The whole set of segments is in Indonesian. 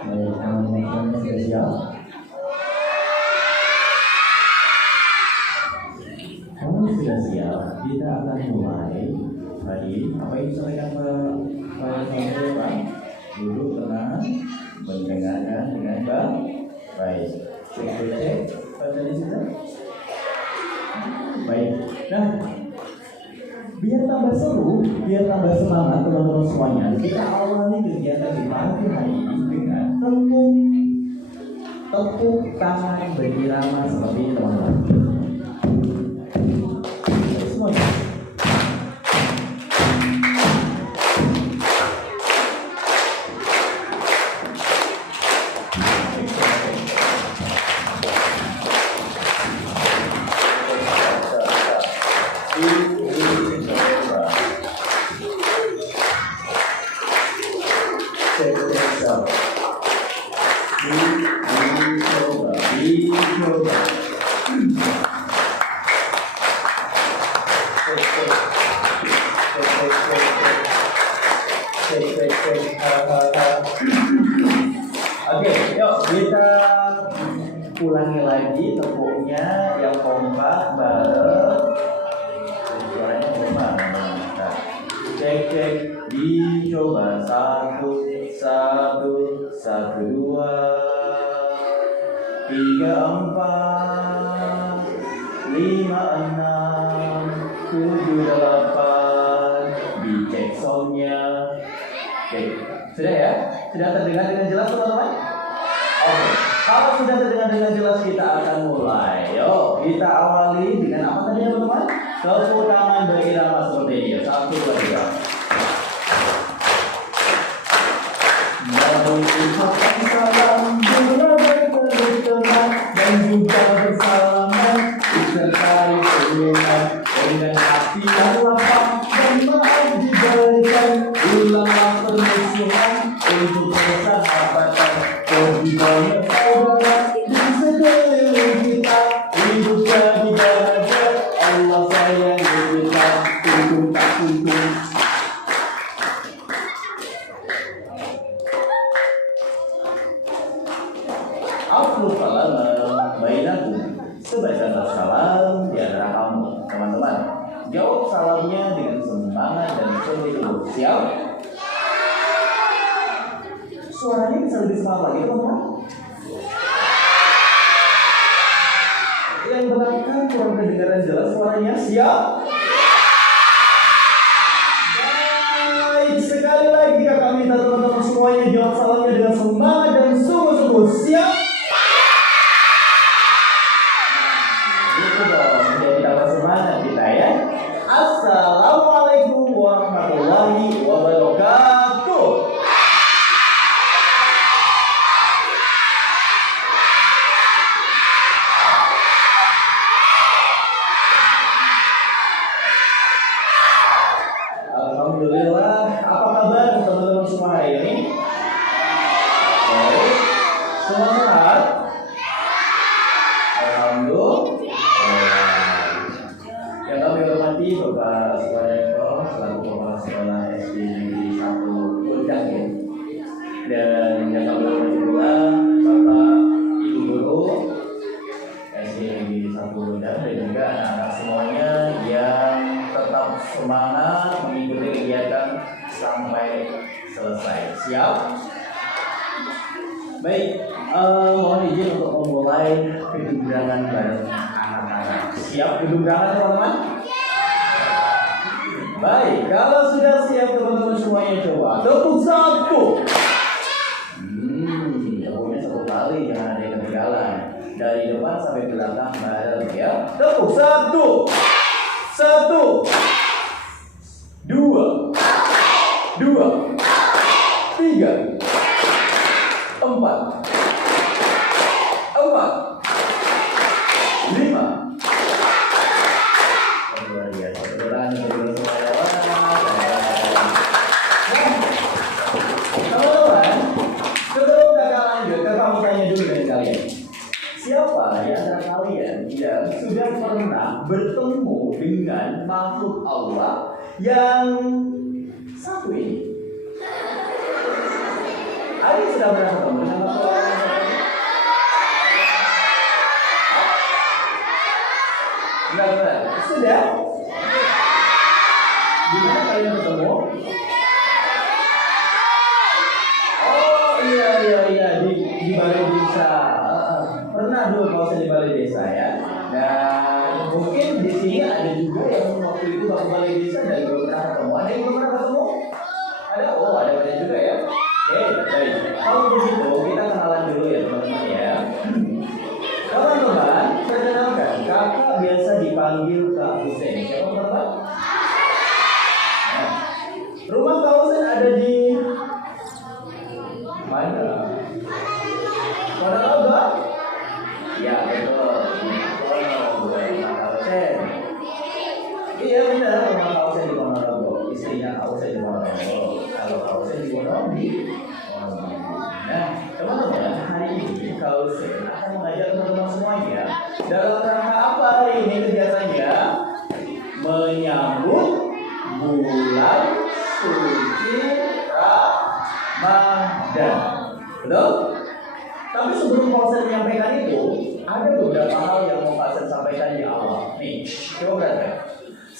Baik, teman-teman sudah siap? Kalau sudah siap, kita akan mulai. Tadi apa yang disampaikan Pak? Duduk tenang, mendengarkan dengan baik. Cek. Pada di situ. Baik. Nah, biar tambah seru, biar tambah semangat teman-teman semuanya, kita awali kegiatan di pagi hari ini dengan tepuk tangan berirama seperti ini teman-teman. Semuanya. Oke, yuk kita ulangi lagi tepuknya yang kompak bareng. Suaranya kompak. Nah, cek dicoba 1 1 1 2 3 4 5 6 7 8 dicek soundnya. Oke, sudah ya? Sudah terdengar dengan jelas teman-teman? Oke, kalau sudah terdengar dengan jelas kita akan mulai. Yuk, kita awali dengan apa tadi teman-teman? Tepuk tangan berirama seperti ini. 1 2 3. Mengucapkan salam berteman dan juga bersalaman disertai senyuman dengan hati yang lapang dan maaf diberikan. Ulanglah permusuhan untuk persahabatan. Lebih banyak saudara di sekeliling kita. Hidup jadi bahagia. Allah sayangi kita. Tuntung tak tuntung. Aflu salam bainakum. Sebaiknya salam di antara kamu, teman-teman. Jawab salamnya dengan semangat dan sungguh-sungguh. Siap? Suaranya bisa lebih semangat lagi, teman-teman. Yang belakang kurang kedengaran jelas suaranya. Siap? Baik, sekali lagi kakak minta teman-teman semuanya jawab salamnya dengan semangat dan sungguh-sungguh. Siap? Itu dong, jadi tambah semangat kita ya. Assalamualaikum warahmatullahi wabarakatuh. Alhamdulillah, apa kabar teman-teman semua hari ini? Baik, semua sehat? Alhamdulillah. Yang kami hormati Bapak Suwareko selaku Kepala Sekolah SD Negeri 1 Gondang ya. Dan yang kami hormati pula Bapak Ibu Guru SD Negeri 1 Gondang dan juga anak-anak semuanya yang tetap semangat mengikuti kegiatan sampai selesai. Siap? Baik, mohon izin untuk memulai kedungrangan bareng anak-anak. Siap kedungrangan teman-teman? Baik, kalau sudah siap teman-teman semuanya coba tepuk 1. Tepuknya 1 kali, jangan ada yang ketinggalan. Dari depan sampai belakang bareng ya. Tepuk 1 1 2 2 3 4 4 5 luar biasa. Teman-teman, sebelum kakak lanjut, kakak mau tanya dulu dengan kalian. Siapa di antara kalian yang sudah pernah bertemu dengan makhluk Allah yang satu ini? Ari sudah pernah ketemu dengan orang tua? Enggak pernah. Sudah? Di mana kalian ketemu? Oh iya di balai desa. Pernah dulu kalau saya di balai desa ya. Dan mungkin di sini ada juga yang waktu itu waktu balai desa dan belum pernah ketemu. Ada yang belum pernah ketemu? Ada? Oh ada banyak juga ya. Oke, baik. Kalau begitu kita kenalan dulu ya teman-teman ya. Teman-teman, perkenalkan kakak biasa dipanggil Kak Hussein. Siapa teman-teman? Nah, rumah Kak Hussein ada di mana? Mana tahu gak? Ya betul. Iya benar, rumah Kak Hussein di Ponorogo. Istrinya Kak Hussein di Ponorogo. Kalau Kak Hussein di Ponorogo. Nah, teman-teman, hari ini Kak Hussein akan mengajak teman-teman semuanya dalam rangka apa hari ini kegiatannya? Menyambut bulan suci Ramadan. Betul? Tapi sebelum Kak Hussein menyampaikan itu, ada beberapa hal yang mau Kak Hussein sampaikan di awal. Nih, coba perhatikan.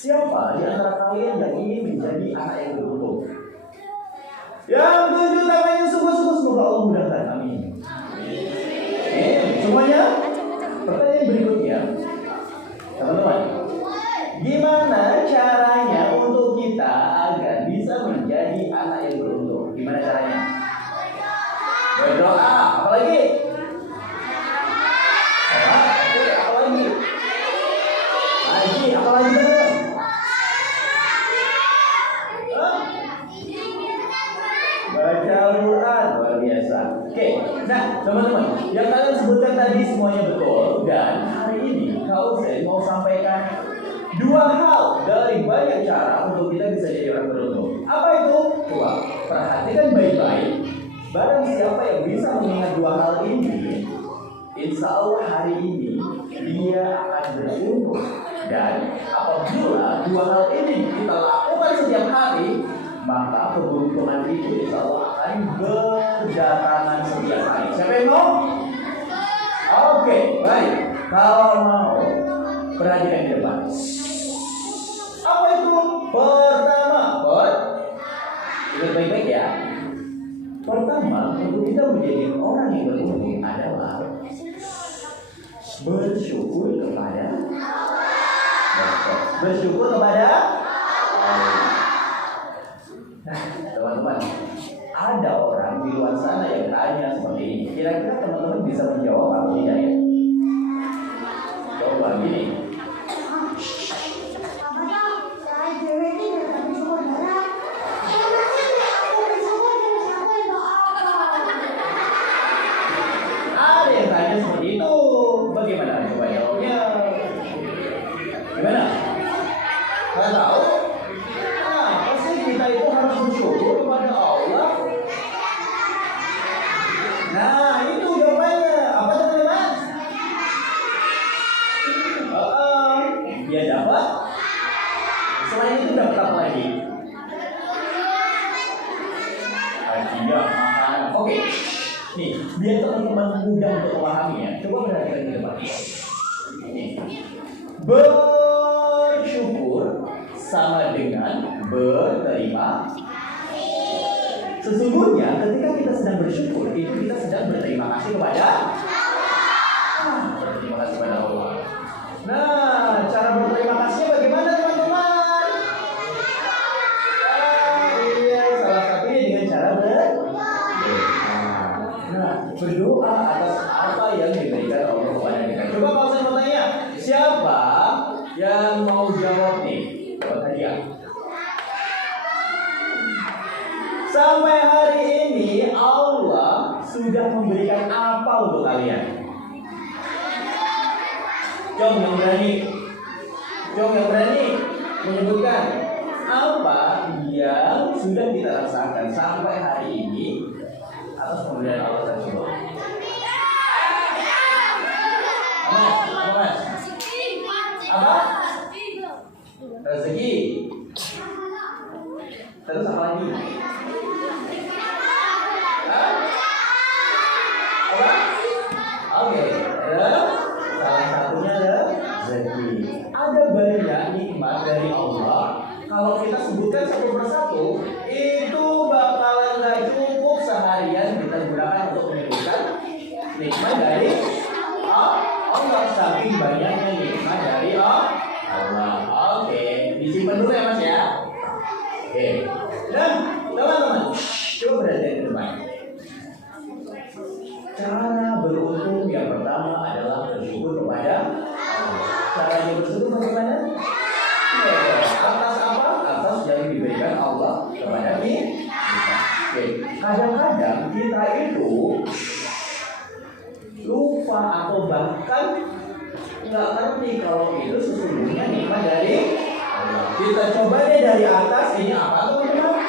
Siapa di antara kalian yang ingin menjadi anak yang beruntung? Yang tujuh tangannya sungguh-sungguh semoga Allah mudahkan. Amin. Semuanya? Pertanyaan berikutnya, teman-teman, gimana caranya untuk kita agar bisa menjadi anak yang beruntung? Gimana caranya? Berdoa. Apalagi? Apalagi? Apalagi teman-teman? Baca Al-Quran, luar biasa. Oke, nah teman-teman, yang kalian sebutkan tadi semuanya betul. Dan hari ini Kak Hussein mau sampaikan dua hal dari banyak cara untuk kita bisa jadi orang beruntung. Apa itu? Coba perhatikan baik-baik. Barang siapa yang bisa mengingat dua hal ini, insya Allah hari ini dia akan beruntung. Dan apabila dua hal ini kita lakukan setiap hari, maka keberuntungan itu insya Allah akan berdatangan setiap hari. Siapa yang mau? Oke, baik. Kalau mau, perhatikan di depan. Apa itu? Pertama, ingat baik-baik ya. Pertama, untuk kita menjadi orang yang beruntung adalah bersyukur kepada Allah. Nah, teman-teman, ada orang di luar sana yang tanya seperti ini. Kira-kira teman-teman bisa menjawab atau tidak ya? Coba gini. Ada yang tanya seperti itu. Bagaimana? Coba jawabnya. Gimana? Kalian tahu? Kita itu harus bersyukur kepada Allah. Nah, itu jawabannya. Apa teman-teman? Dia dapat. Selain itu dapat apa lagi? Hadiah, makanan. Oke. Nih, biar teman-teman mudah untuk memahaminya. Coba perhatikan di depan. Bersyukur sama dengan berterima. Sesungguhnya ketika kita sedang bersyukur, itu kita sedang berterima kasih kepada berterima kasih kepada Allah. Nah, cara berterima kasih bagaimana teman-teman? Iya, salah satunya dengan cara berdoa. Nah, berdoa atas apa yang diberikan Allah kepada kita. Coba kalau saya mau tanya, siapa yang mau jawab nih? Hadiah. Sampai hari ini Allah sudah memberikan apa untuk kalian? Jom yang berani menyebutkan apa yang sudah kita rasakan sampai hari ini atas pemberian Allah tersebut. Apa? Rezeki. Terus apa lagi? kadang-kadang kita itu lupa atau bahkan nggak ngerti kalau itu sesungguhnya nikmat dari Allah. Kita coba deh dari atas, ini apa teman-teman?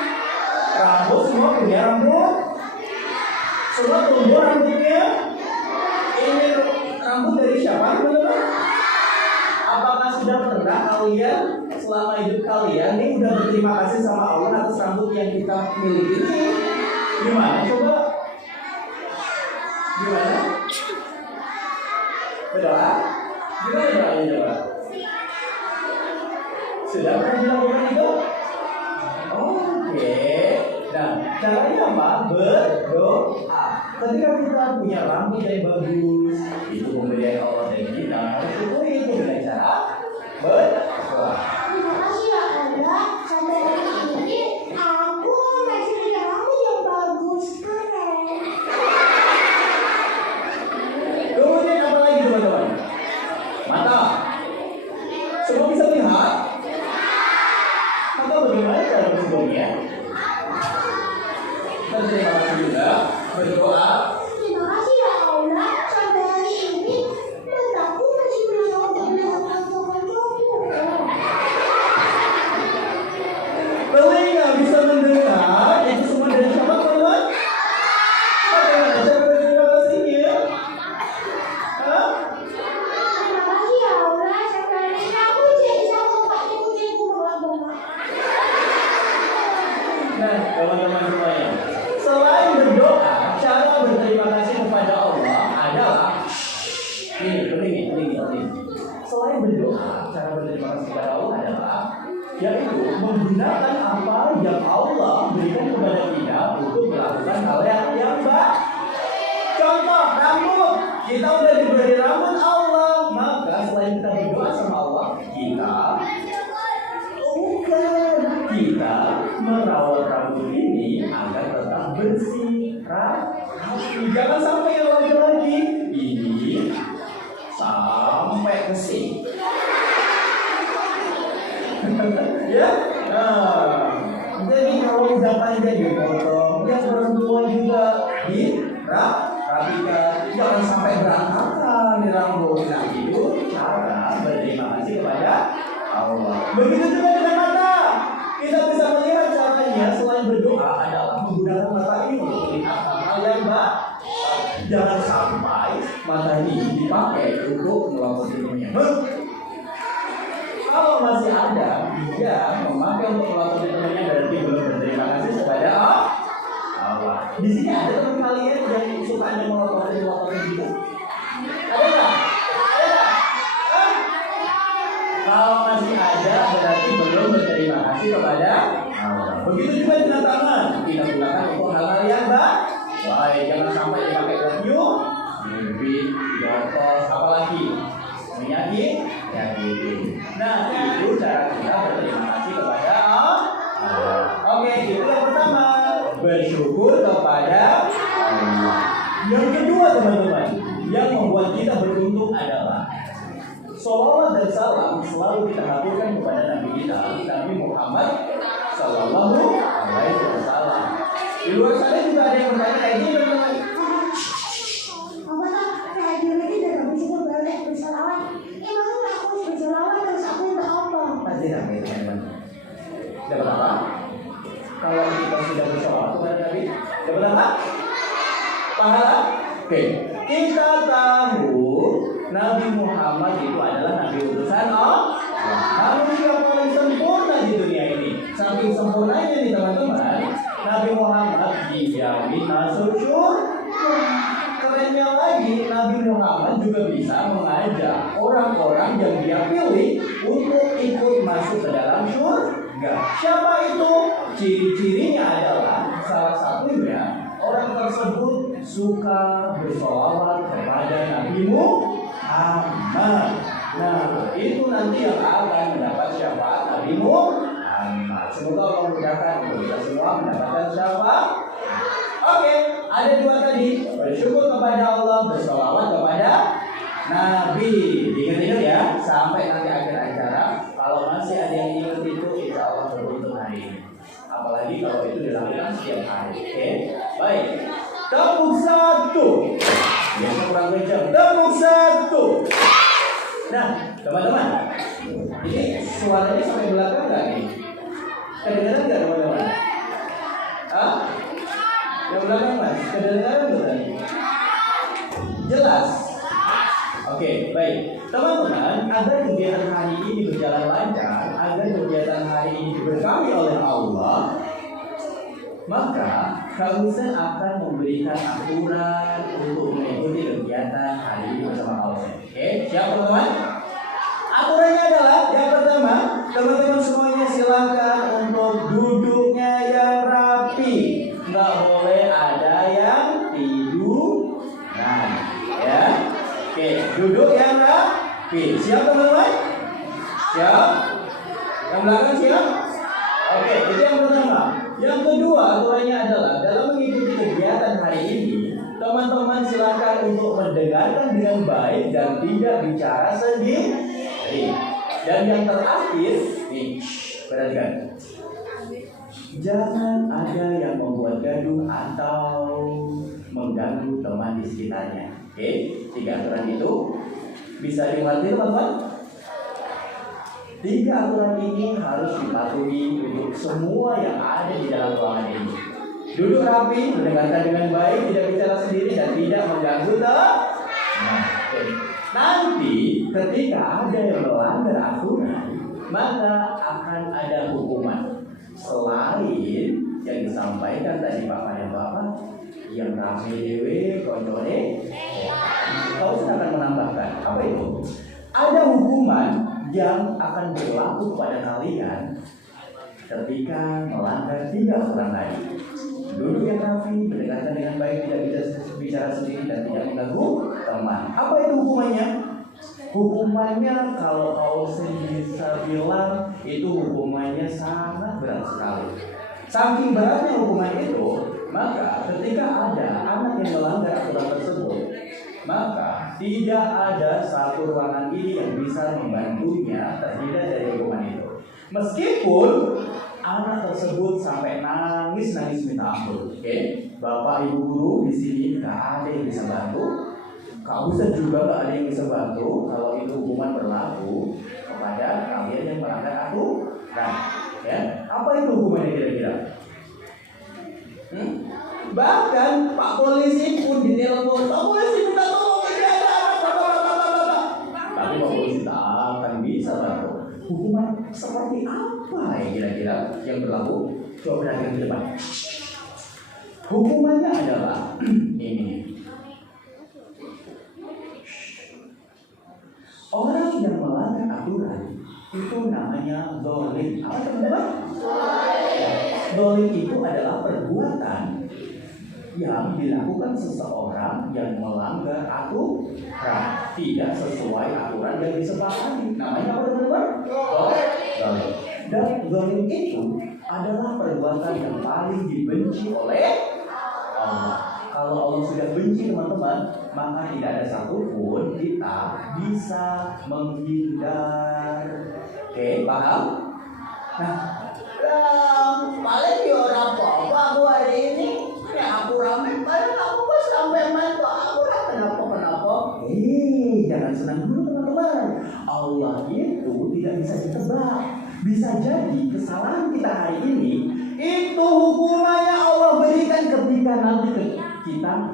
Rambut, semua punya rambut, semua tumbuh rambutnya. Ini rambut dari siapa teman-teman? Apakah sudah pernah kalian selama hidup kalian ini udah berterima kasih sama Allah atas rambut yang kita miliki ini? Gimana coba? Gimana? Berdoa? Gimana doanya coba? Sudah pernah dilakukan itu? Oke. Nah, caranya apa? Berdoa. Ketika kita punya rambut yang bagus, itu pemberian Allah dari kita, harus syukuri itu dengan cara berdoa. Terima kasih ya Allah, sampai hari ini aku masih punya rambut yang bagus, keren. Kemudian apa lagi teman-teman? Mata. Semua bisa melihat? Maka bagaimana cara bersyukurnya? Terima kasih juga berdoa. Terima kasih ya Allah, sampai hari ini mataku masih berusaha untuk melihat foto-fotoku. Telinga bisa mendengar. Itu semua dari siapa teman-teman? Bagaimana cara berterima kasihnya? Hah? Terima kasih ya Allah, sampai hari ini aku jadi sama paknya kucingku berdoa. Nah, teman-teman semuanya, selain berdoa, cara berterima kasih kepada Allah adalah ini. Selain berdoa, cara berterima kasih kepada Allah adalah yaitu menggunakan apa yang Allah berikan kepada kita untuk melakukan hal yang baik. Contoh, rambut. Kita udah diberi rambut Allah, maka selain kita berdoa sama Allah, kita merawat rambut ini agar tetap bersih, rapi. Jangan sampai yang lagi-lagi ini sampai kesini. Ya, jadi kalau misalkan jadi potong, yang orang tua juga dirapikan, jangan sampai berantakan di rambut. Nah, itu cara berterima kasih kepada Allah. Begitu juga dengan mata. Kita bisa melihat caranya selain berdoa adalah menggunakan mata ini untuk melihat hal-hal yang baik. Jangan sampai mata ini dipakai untuk melakukan ilmunya. Kalau masih ada dia memakai untuk melakukan ilmunya berarti belum berterima kasih kepada Allah. Di sini ada teman kalian yang suka melototin gitu? Ada nggak? Kalau masih ada berarti belum berterima kasih kepada Allah. Begitu juga dengan tangan, kita gunakan untuk hal-hal yang baik. Jangan sampai dipakai perfume, mimpi, jotos, apalagi menyakiti. Nah, itu cara kita berterima kasih kepada Allah. Oke, itu yang pertama, bersyukur kepada Allah. Yang kedua teman-teman, yang membuat kita beruntung adalah sholawat dan salam selalu kita haturkan kepada Nabi kita, Nabi Muhammad Sallallahu Alaihi Wasallam. Di luar sana juga ada yang bertanya kayak gini teman-teman. Apakah kehadiran ini dan bersyukur balik bersalawat? Emangnya aku harus bersalawat terus aku udah apa? Pasti Nabi teman-teman. Dapat apa? Kalau kita sudah bersalawat kepada Nabi, dapat apa? Pahala? Oke. Kita tahu Nabi Muhammad itu adalah Nabi utusan Allah, manusia paling sempurna di dunia ini. Saking sempurnanya nih teman-teman, Nabi Muhammad dijamin masuk surga. Kerennya lagi, Nabi Muhammad juga bisa mengajak orang-orang yang dia pilih untuk ikut masuk ke dalam surga. Siapa itu? Ciri-cirinya adalah salah satunya orang tersebut suka bersolawat kepada Nabi Muhammad. Nah, itu nanti yang akan mendapat syafaat Nabi Muhammad. Semoga Allah mudahkan kita semua mendapatkan syafaat. Oke, ada dua tadi, bersyukur kepada Allah, bersolawat kepada Nabi. Ingat-ingat ya, sampai nanti akhir acara. Kalau masih ada yang ingat itu, insya Allah beruntung hari ini. Apalagi kalau itu dilakukan setiap hari. Oke. Baik. Tepuk satu. Biasa kurang kencang. Tepuk satu. Nah, teman-teman, ini suaranya sampai belakang nggak nih? Kedengaran nggak teman-teman? Hah? Yang belakang mas, kedengaran bukan? Jelas? Oke, baik. Teman-teman, agar kegiatan hari ini berjalan lancar, agar kegiatan hari ini diberkahi oleh Allah, maka Kausen akan memberikan aturan untuk mengikuti kegiatan hari ini bersama Kausen. Oke, siap teman-teman? Aturannya adalah yang pertama, teman-teman semuanya silakan untuk duduknya yang rapi. Nggak boleh ada yang tiduran, ya. Oke, duduk yang rapi. Siap teman-teman? Siap? Yang belakang siap? Oke, itu yang pertama. Yang kedua, aturannya adalah dalam mengikuti kegiatan hari ini, teman-teman silakan untuk mendengarkan dengan baik dan tidak bicara sendiri. Dan yang terakhir, nih, perhatikan. Jangan ada yang membuat gaduh atau mengganggu teman di sekitarnya. Oke, 3 aturan itu bisa dimengerti teman-teman? 3 aturan ini harus dipatuhi untuk semua yang ada di dalam ruangan ini. Duduk rapi, mendengarkan dengan baik, tidak bicara sendiri dan tidak mengganggu teman. Nanti ketika ada yang melanggar aturan, maka akan ada hukuman. Selain yang disampaikan tadi Bapak dan Bapak, yang rame dewe, kontone, kau akan menambahkan apa itu? Ada hukuman yang akan berlaku kepada kalian ketika melanggar 3 aturan tadi. Duduk yang rapi, mendengarkan dengan baik, tidak bisa bicara sendiri dan tidak mengganggu teman. Apa itu hukumannya? Hukumannya kalau Kausen bisa bilang itu hukumannya sangat berat sekali. Saking beratnya hukuman itu, maka ketika ada anak yang melanggar aturan tersebut, maka tidak ada satu ruangan ini yang bisa membantunya terhindar dari hukuman itu. Meskipun anak tersebut sampai nangis minta ampun, oke? Bapak ibu guru di sini nggak ada yang bisa bantu. Kausen juga nggak ada yang bisa bantu kalau itu hukuman berlaku kepada kalian yang melanggar aturan. Ya, apa itu hukumannya kira-kira? Bahkan Pak Polisi pun ditelepon, Pak Polisi minta tolong ini ada anak, tapi Pak Polisi tak akan bisa bantu. Hukuman seperti apa ya kira-kira yang berlaku? Coba perhatikan di depan. Hukumannya adalah ini. Orang yang melanggar aturan itu namanya zalim. Apa teman-teman? Zalim itu adalah perbuatan yang dilakukan seseorang yang melanggar aturan, tidak sesuai aturan yang disepakati. Namanya apa teman-teman? Zalim. Dan zalim itu adalah perbuatan yang paling dibenci oleh Allah. Kalau Allah sudah benci teman-teman, maka tidak ada satupun kita bisa menghindar. Oke, paham? Nah, paling ya orang apa aku hari ini? Ya aku rame, paling aku pas sampai main kok aku kenapa? Jangan senang dulu teman-teman. Allah itu tidak bisa ditebak. Bisa jadi kesalahan kita hari ini itu hukumannya Allah berikan ketika nanti kita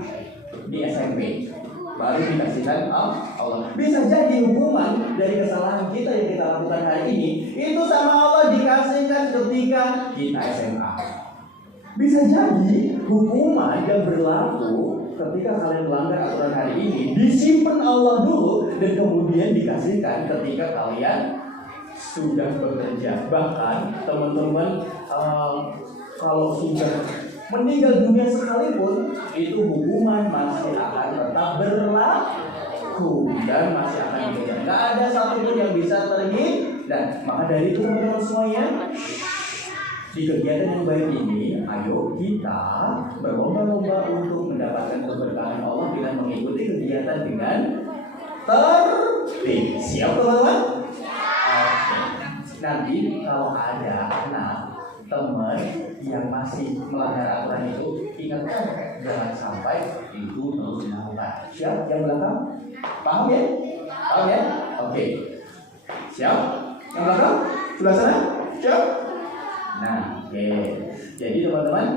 di SMP baru dikasihkan Allah. Bisa jadi hukuman dari kesalahan kita yang kita lakukan hari ini itu sama Allah dikasihkan ketika kita SMA. Bisa jadi hukuman yang berlaku ketika kalian melanggar aturan hari ini disimpan Allah dulu dan kemudian dikasihkan ketika kalian sudah bekerja. Bahkan teman-teman kalau sudah meninggal dunia sekalipun, itu hukuman masih akan tetap berlaku dan masih akan dikejar. Gak ada satupun yang bisa terhindar. Maka dari itu teman-teman semuanya, di kegiatan yang baik ini, ayo kita berlomba-lomba untuk mendapatkan keberkahan Allah dengan mengikuti kegiatan dengan tertib. Siap teman-teman? Nanti kalau ada anak teman yang masih melanggar aturan itu, ingatkan jangan sampai itu terus dilakukan. Siap yang belakang? Paham ya? Paham ya? Oke. Siap? Yang belakang? Sebelah sana? Siap? Nah, oke. Jadi teman-teman,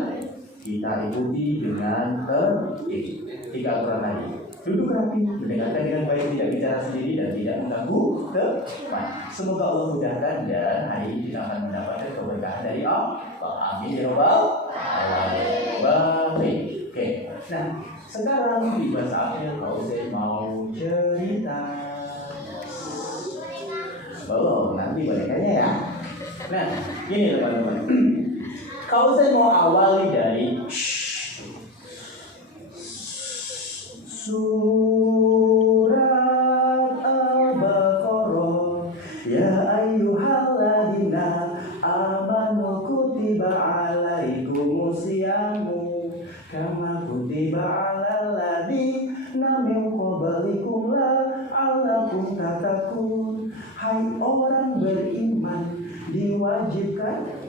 kita ikuti dengan tertib 3 aturan tadi. Duduk rapi, mendengarkan dengan baik, tidak bicara sendiri dan tidak mengganggu teman. Semoga Allah mudahkan dan hari ini kita akan mendapatkan keberkahan dari Allah. Amin ya rabbal alamin. Oke. Nah, sekarang tiba saatnya Fauzan mau cerita. Belum, nanti bonekanya ya. Nah, gini teman-teman. Fauzan mau awali dari Surat Al-Baqarah. Ya ayyuhalladzina amanu kutiba alaikumusyamu kama kutiba alal ladzina min qablikum la'allakum tattaqun. Hai orang beriman, diwajibkan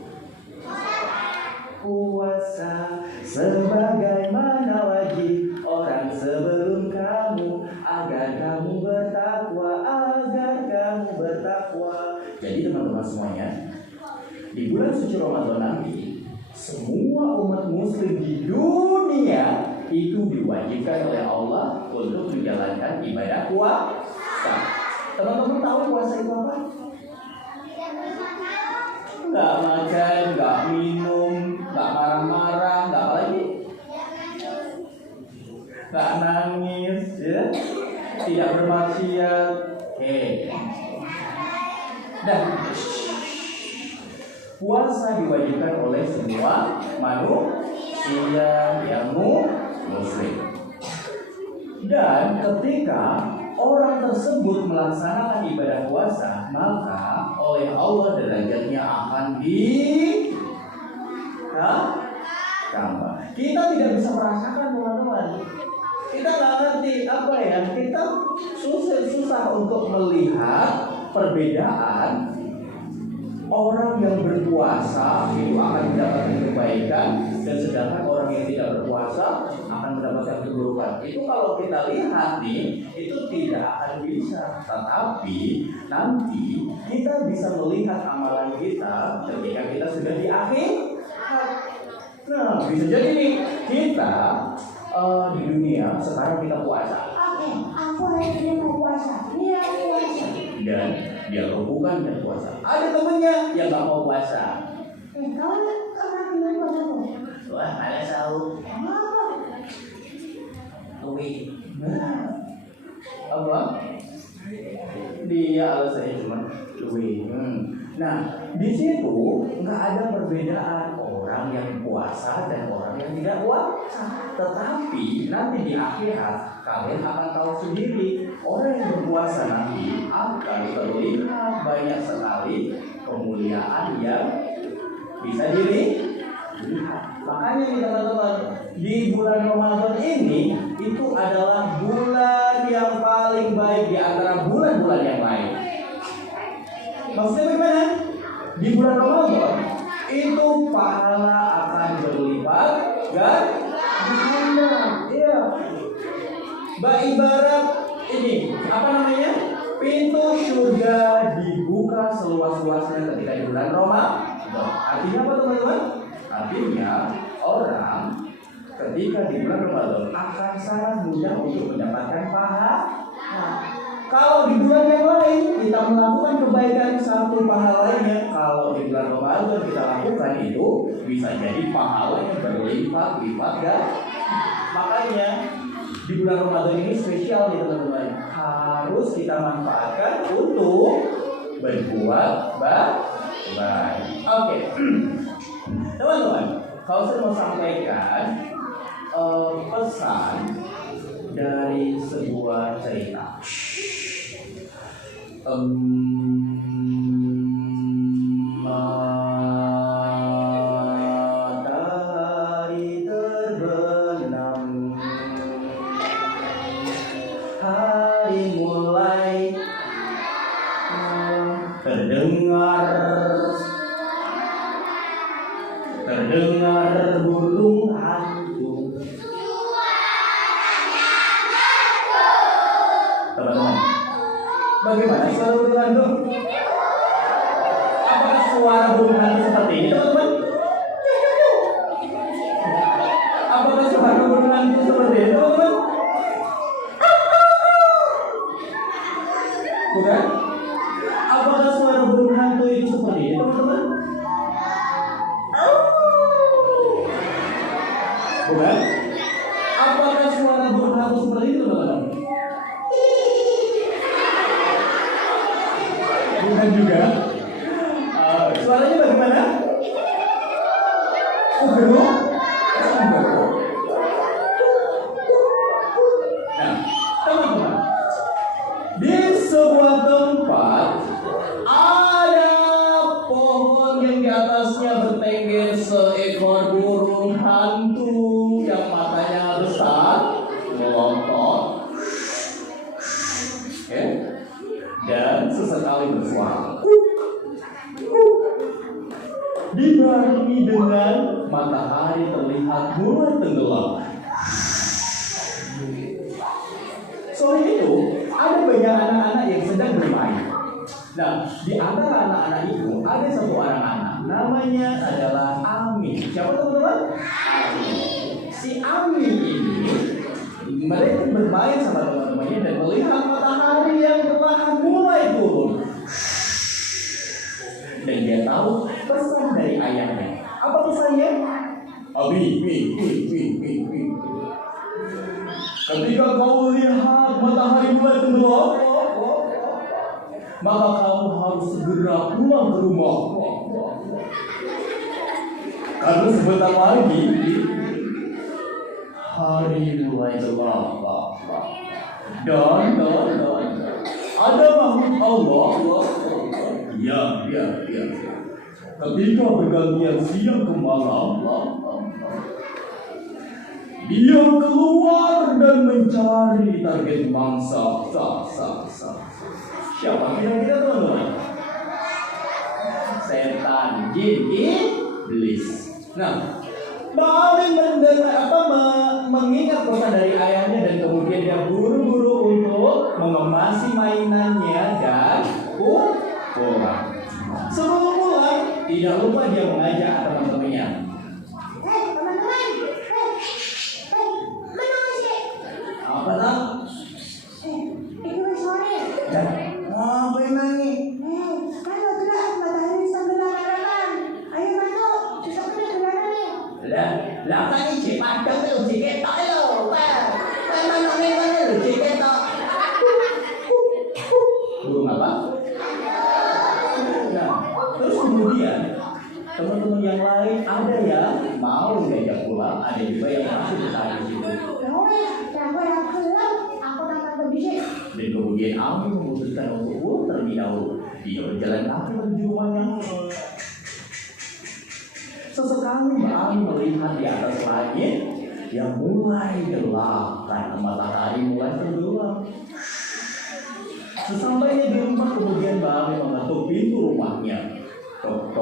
puasa sebagaimana wajib orang sebelum kamu agar kamu bertakwa. Jadi teman-teman semuanya, di bulan suci Ramadan nanti semua umat muslim di dunia itu diwajibkan oleh Allah untuk menjalankan ibadah puasa. Teman-teman tahu puasa itu apa? Nggak makan, nggak minum, nggak marah-marah, nggak apa lagi? Nggak nangis, ya? Tidak bermaksiat. Oke. Dan puasa diwajibkan oleh semua manusia yang muslim. Dan ketika orang tersebut melaksanakan ibadah puasa, maka oleh Allah derajatnya akan ditambah. Kita tidak bisa merasakan teman-teman. Kita nggak ngerti apa ya. Kita susah untuk melihat perbedaan orang yang berpuasa itu akan mendapatkan kebaikan dan sedangkan orang yang tidak berpuasa akan mendapatkan keburukan. Itu kalau kita lihat nih, itu tidak akan bisa. Tetapi nanti kita bisa melihat amalan kita ketika kita sudah di akhir. Nah, bisa jadi nih kita di dunia sekarang kita puasa. Oke, aku hari ini mau puasa. Ini aku puasa. Dan dia bukan dan puasa. Ada temennya yang nggak mau puasa. Kau pernah bilang padaku? Wah, ada sahur. Apa? Wih, apa? Dia alasannya cuma wih. Nah, di situ nggak ada perbedaan orang yang puasa dan orang yang tidak puasa. Tetapi nanti di akhirat kalian akan tahu sendiri, orang yang berpuasa nanti akan terlihat banyak sekali kemuliaan yang bisa dilihat. Makanya nih teman-teman, di bulan Ramadan ini itu adalah bulan yang paling baik di antara bulan-bulan yang lain. Maksudnya bagaimana? Di bulan Ramadan itu pahala akan berlipat ganda. Iya. Ibarat ini apa namanya? Pintu surga dibuka seluas-luasnya ketika di bulan Ramadan. Artinya apa teman-teman? Artinya orang ketika di bulan Ramadan akan sangat mudah untuk mendapatkan pahala. Kalau di bulan yang lain kita melakukan kebaikan satu pahala lainnya, kalau di bulan Ramadan kita lakukan itu bisa jadi pahalanya berlipat-lipat kan? Makanya di bulan Ramadan ini spesial nih teman-teman. Harus kita manfaatkan untuk berbuat baik. Oke. Teman-teman, kalau saya mau sampaikan pesan dari sebuah cerita. Matahari terbenam, hari mulai terdengar Bagaimana suara burung hantu? Apakah suara burung hantu seperti ini, teman-teman? Apakah suara burung hantu seperti ini, teman-teman? Bukan? Apakah suara burung hantu itu seperti ini, teman-teman? Bukan? Apakah suara burung hantu seperti itu, teman-teman? Bukan juga. Suaranya bagaimana? Ugro? Nah, teman-teman, di sebuah tempat ada pohon yang di atasnya bertengger seekor burung hantu yang matanya besar, melotot, dan sesekali bersuara. Dibarengi dengan matahari terlihat mulai tenggelam. Sore itu ada banyak anak-anak yang sedang bermain. Nah, di antara anak-anak itu ada satu orang anak, namanya adalah Ami. Siapa, teman-teman? Ami. Si Ami ini mereka bermain sama teman-temannya dan melihat matahari yang perlahan mulai turun. Dan dia tahu pesan dari ayahnya. Apa pesannya? Abi, ketika kau lihat matahari mulai tenggelam, maka kamu harus segera pulang ke rumah. Karena sebentar lagi hari mulai gelap. Dan ada makhluk Allah. Ya. Ketika bergantian siang ke malam, dia keluar dan mencari target mangsa. Siapa kira-kira, teman-teman? Setan, jin, iblis. Nah, Baalin mengingat pesan dari ayahnya dan kemudian dia buru-buru untuk mengemasi mainannya dan pulang. Sebelum pulang, tidak lupa dia mengajak teman-temannya. Teman-teman, mana sih? Apa tak? Itu sore. Apa yang nangis? Kalau tidak matahari tenggelam kan? Ayo masuk, kita kena gelaran nih. Lah kan ini padang tu sikit tak lo. Mana lu sikit tak. Burung apa? Nah, terus kemudian teman-teman yang lain ada yang mau diajak pulang, ada juga yang masih bertahan di situ. Yang gelap, aku akan berbisik. Dan kemudian Ami memutuskan untuk terlebih dahulu. Dia berjalan kaki menuju rumahnya. Sesekali Mbak Ami melihat di atas langit yang mulai gelap karena matahari mulai tenggelam. Sesampainya di rumah kemudian Mbak Ami mengetuk pintu rumahnya. Tok.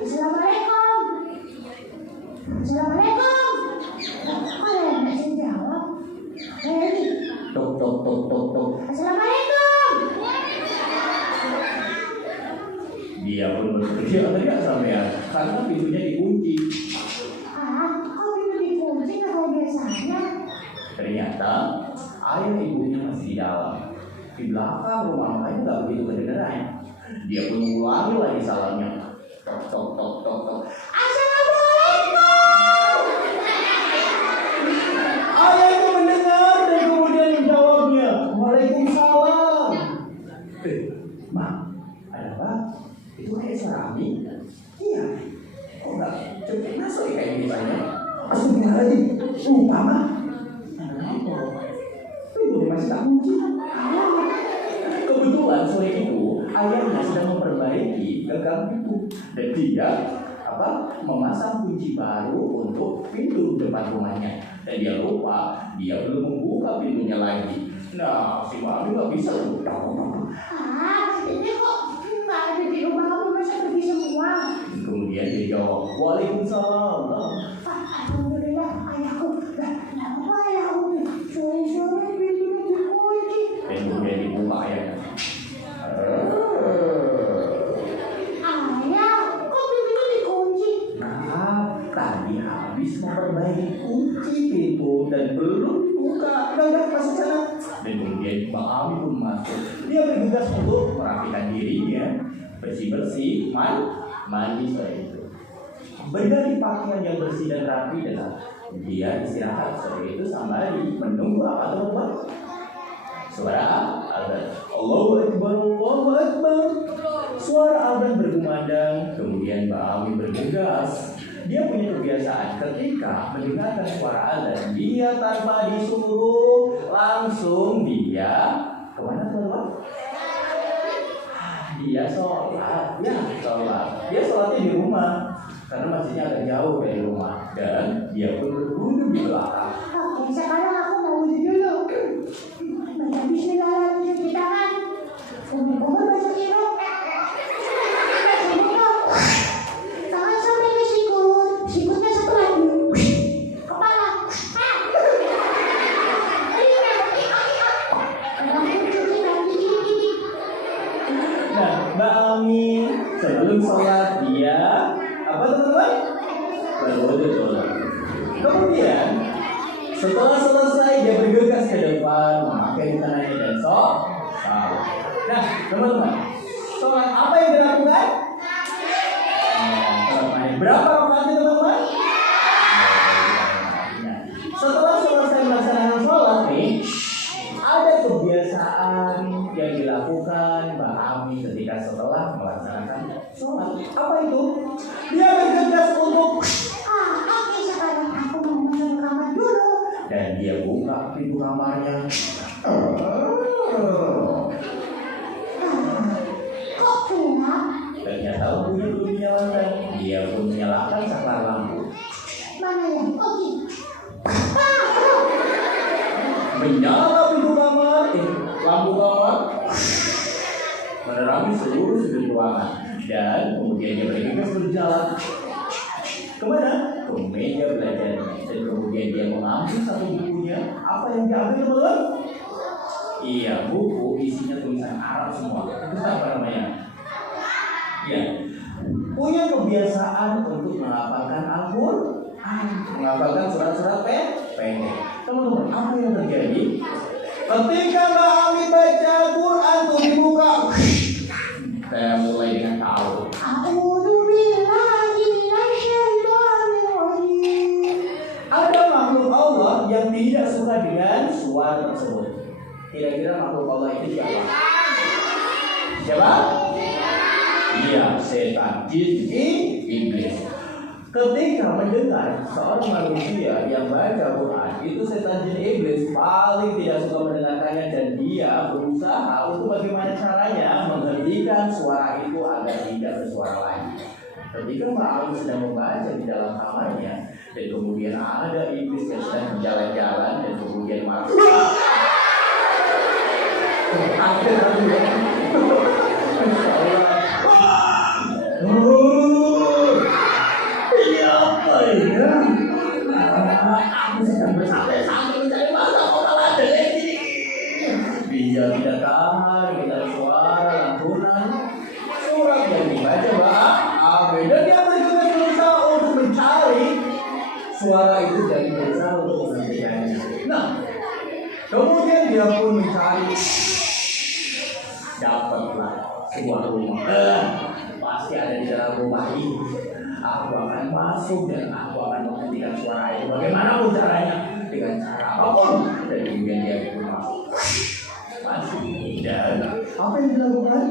Assalamualaikum. Kok yang nggak jawab? Ini. Tok. Assalamualaikum. Dia pun berteriak sampai karena pintunya dikunci. Kok pintu dikunci kalau biasanya? Ternyata ayah ibunya masih di dalam. Di belakang rumah makanya nggak begitu kedengeran. Dia pun mengulangi lagi salamnya. Tok. Assalamualaikum. Ayah itu mendengar dan kemudian menjawabnya, Waalaikumsalam. Mak, ada apa? Itu kayak suara Ami? Iya. Kok nggak cepet masuk ya kayak gimana? Masuk gimana lagi? Mama. Kenapa? Itu masih tak kunci. Kebetulan sore itu ayahnya sedang memperbaiki gagang pintu dan dia memasang kunci baru untuk pintu depan rumahnya dan dia lupa dia belum membuka pintunya lagi. Nah, si Mami nggak bisa buka. Ini kok nggak ada di rumah kamu, masa pergi semua? Kemudian dia jawab, Waalaikumsalam. Alhamdulillah, ayahku. Kenapa ayahku? Sore-sore pintunya dikunci. Dan kemudian dibuka ayahnya. dan belum dibuka. Udah masuk sana. Dan kemudian Bang Ami pun masuk. Dia bergegas untuk merapikan dirinya, bersih-bersih, mandi sore itu. Berganti pakaian yang bersih dan rapi dan dia istirahat sore itu sembari menunggu apa teman-teman? Suara azan. Allahu Akbar, Allahu Akbar. Suara azan berkumandang, kemudian Mbak Ami bergegas. Dia punya kebiasaan ketika mendengarkan suara azan, dia tanpa disuruh langsung dia kemana teman-teman? Dia sholat, Dia sholatnya di rumah karena masjidnya agak jauh dari rumah dan dia pun berwudu di belakang. Oke, sekarang aku mau wudhu dulu. Baca bismillahirrahmanirrahim, cuci tangan. Umur masuk hidung. Tangan sampai ke sikut. Sikutnya satu lagi. Kepala. Langsung cuci kaki gini. Nah, Mbak Ami sebelum sholat dia apa teman-teman? Berwudu dulu. Kemudian setelah selesai dia bergegas ke depan memakai tangannya dan sholat. Nah, teman-teman, sholat apa yang dilakukan? Berapa rakaatnya teman-teman? Nah, setelah selesai melaksanakan sholat nih, ada kebiasaan yang dilakukan Mbak Ami ketika setelah melaksanakan sholat. Apa itu? Dia bergegas untuk Oke, sekarang aku mau masuk kamar dulu. dan dia buka pintu kamarnya. Kok gelap? Ternyata lampunya belum dinyalakan. Dia pun menyalakan saklar lampu. Mana ya? Oke. Menyala pintu kamar, lampu kamar menerangi seluruh sudut ruangan dan kemudian dia bergegas berjalan kemana? Ke meja belajarnya dan kemudian dia mengambil satu bukunya. Apa yang diambil teman-teman? Iya, buku isinya tulisan Arab semua. Itu apa namanya? Ya, punya kebiasaan untuk menghafalkan Al-Quran, menghafalkan surat-surat pendek. Teman-teman, apa yang terjadi? Ketika Mbak Ami baca Quran tuh dibuka, saya mulai dengan tahu. Ada makhluk Allah yang tidak suka dengan suara tersebut. Kira-kira makhluk Allah itu siapa? Siapa? Iya, setan, jin, iblis. Ketika mendengar seorang manusia yang baca Quran, itu setan jin iblis paling tidak suka mendengarkannya dan dia berusaha untuk bagaimana caranya menghentikan suara itu agar tidak bersuara lagi. Ketika Mbak Ami sedang membaca di dalam kamarnya dan kemudian ada iblis yang sedang berjalan-jalan dan kemudian masuk. Aku sedang bersantai-santai mencari masa kau malah ada lagi. Dia tidak tahan dengan suara lantunan surat yang dibaca Mbak Ami dan dia bergegas berusaha untuk mencari suara itu dan berusaha untuk menghentikannya. Nah, kemudian dia pun mencari, dapatlah sebuah rumah. Pasti ada di dalam rumah ini. Aku akan masuk dan aku akan menghentikan suara itu bagaimanapun caranya, dengan cara apapun. Dan kemudian dia pun masuk. Dan apa yang dilakukan?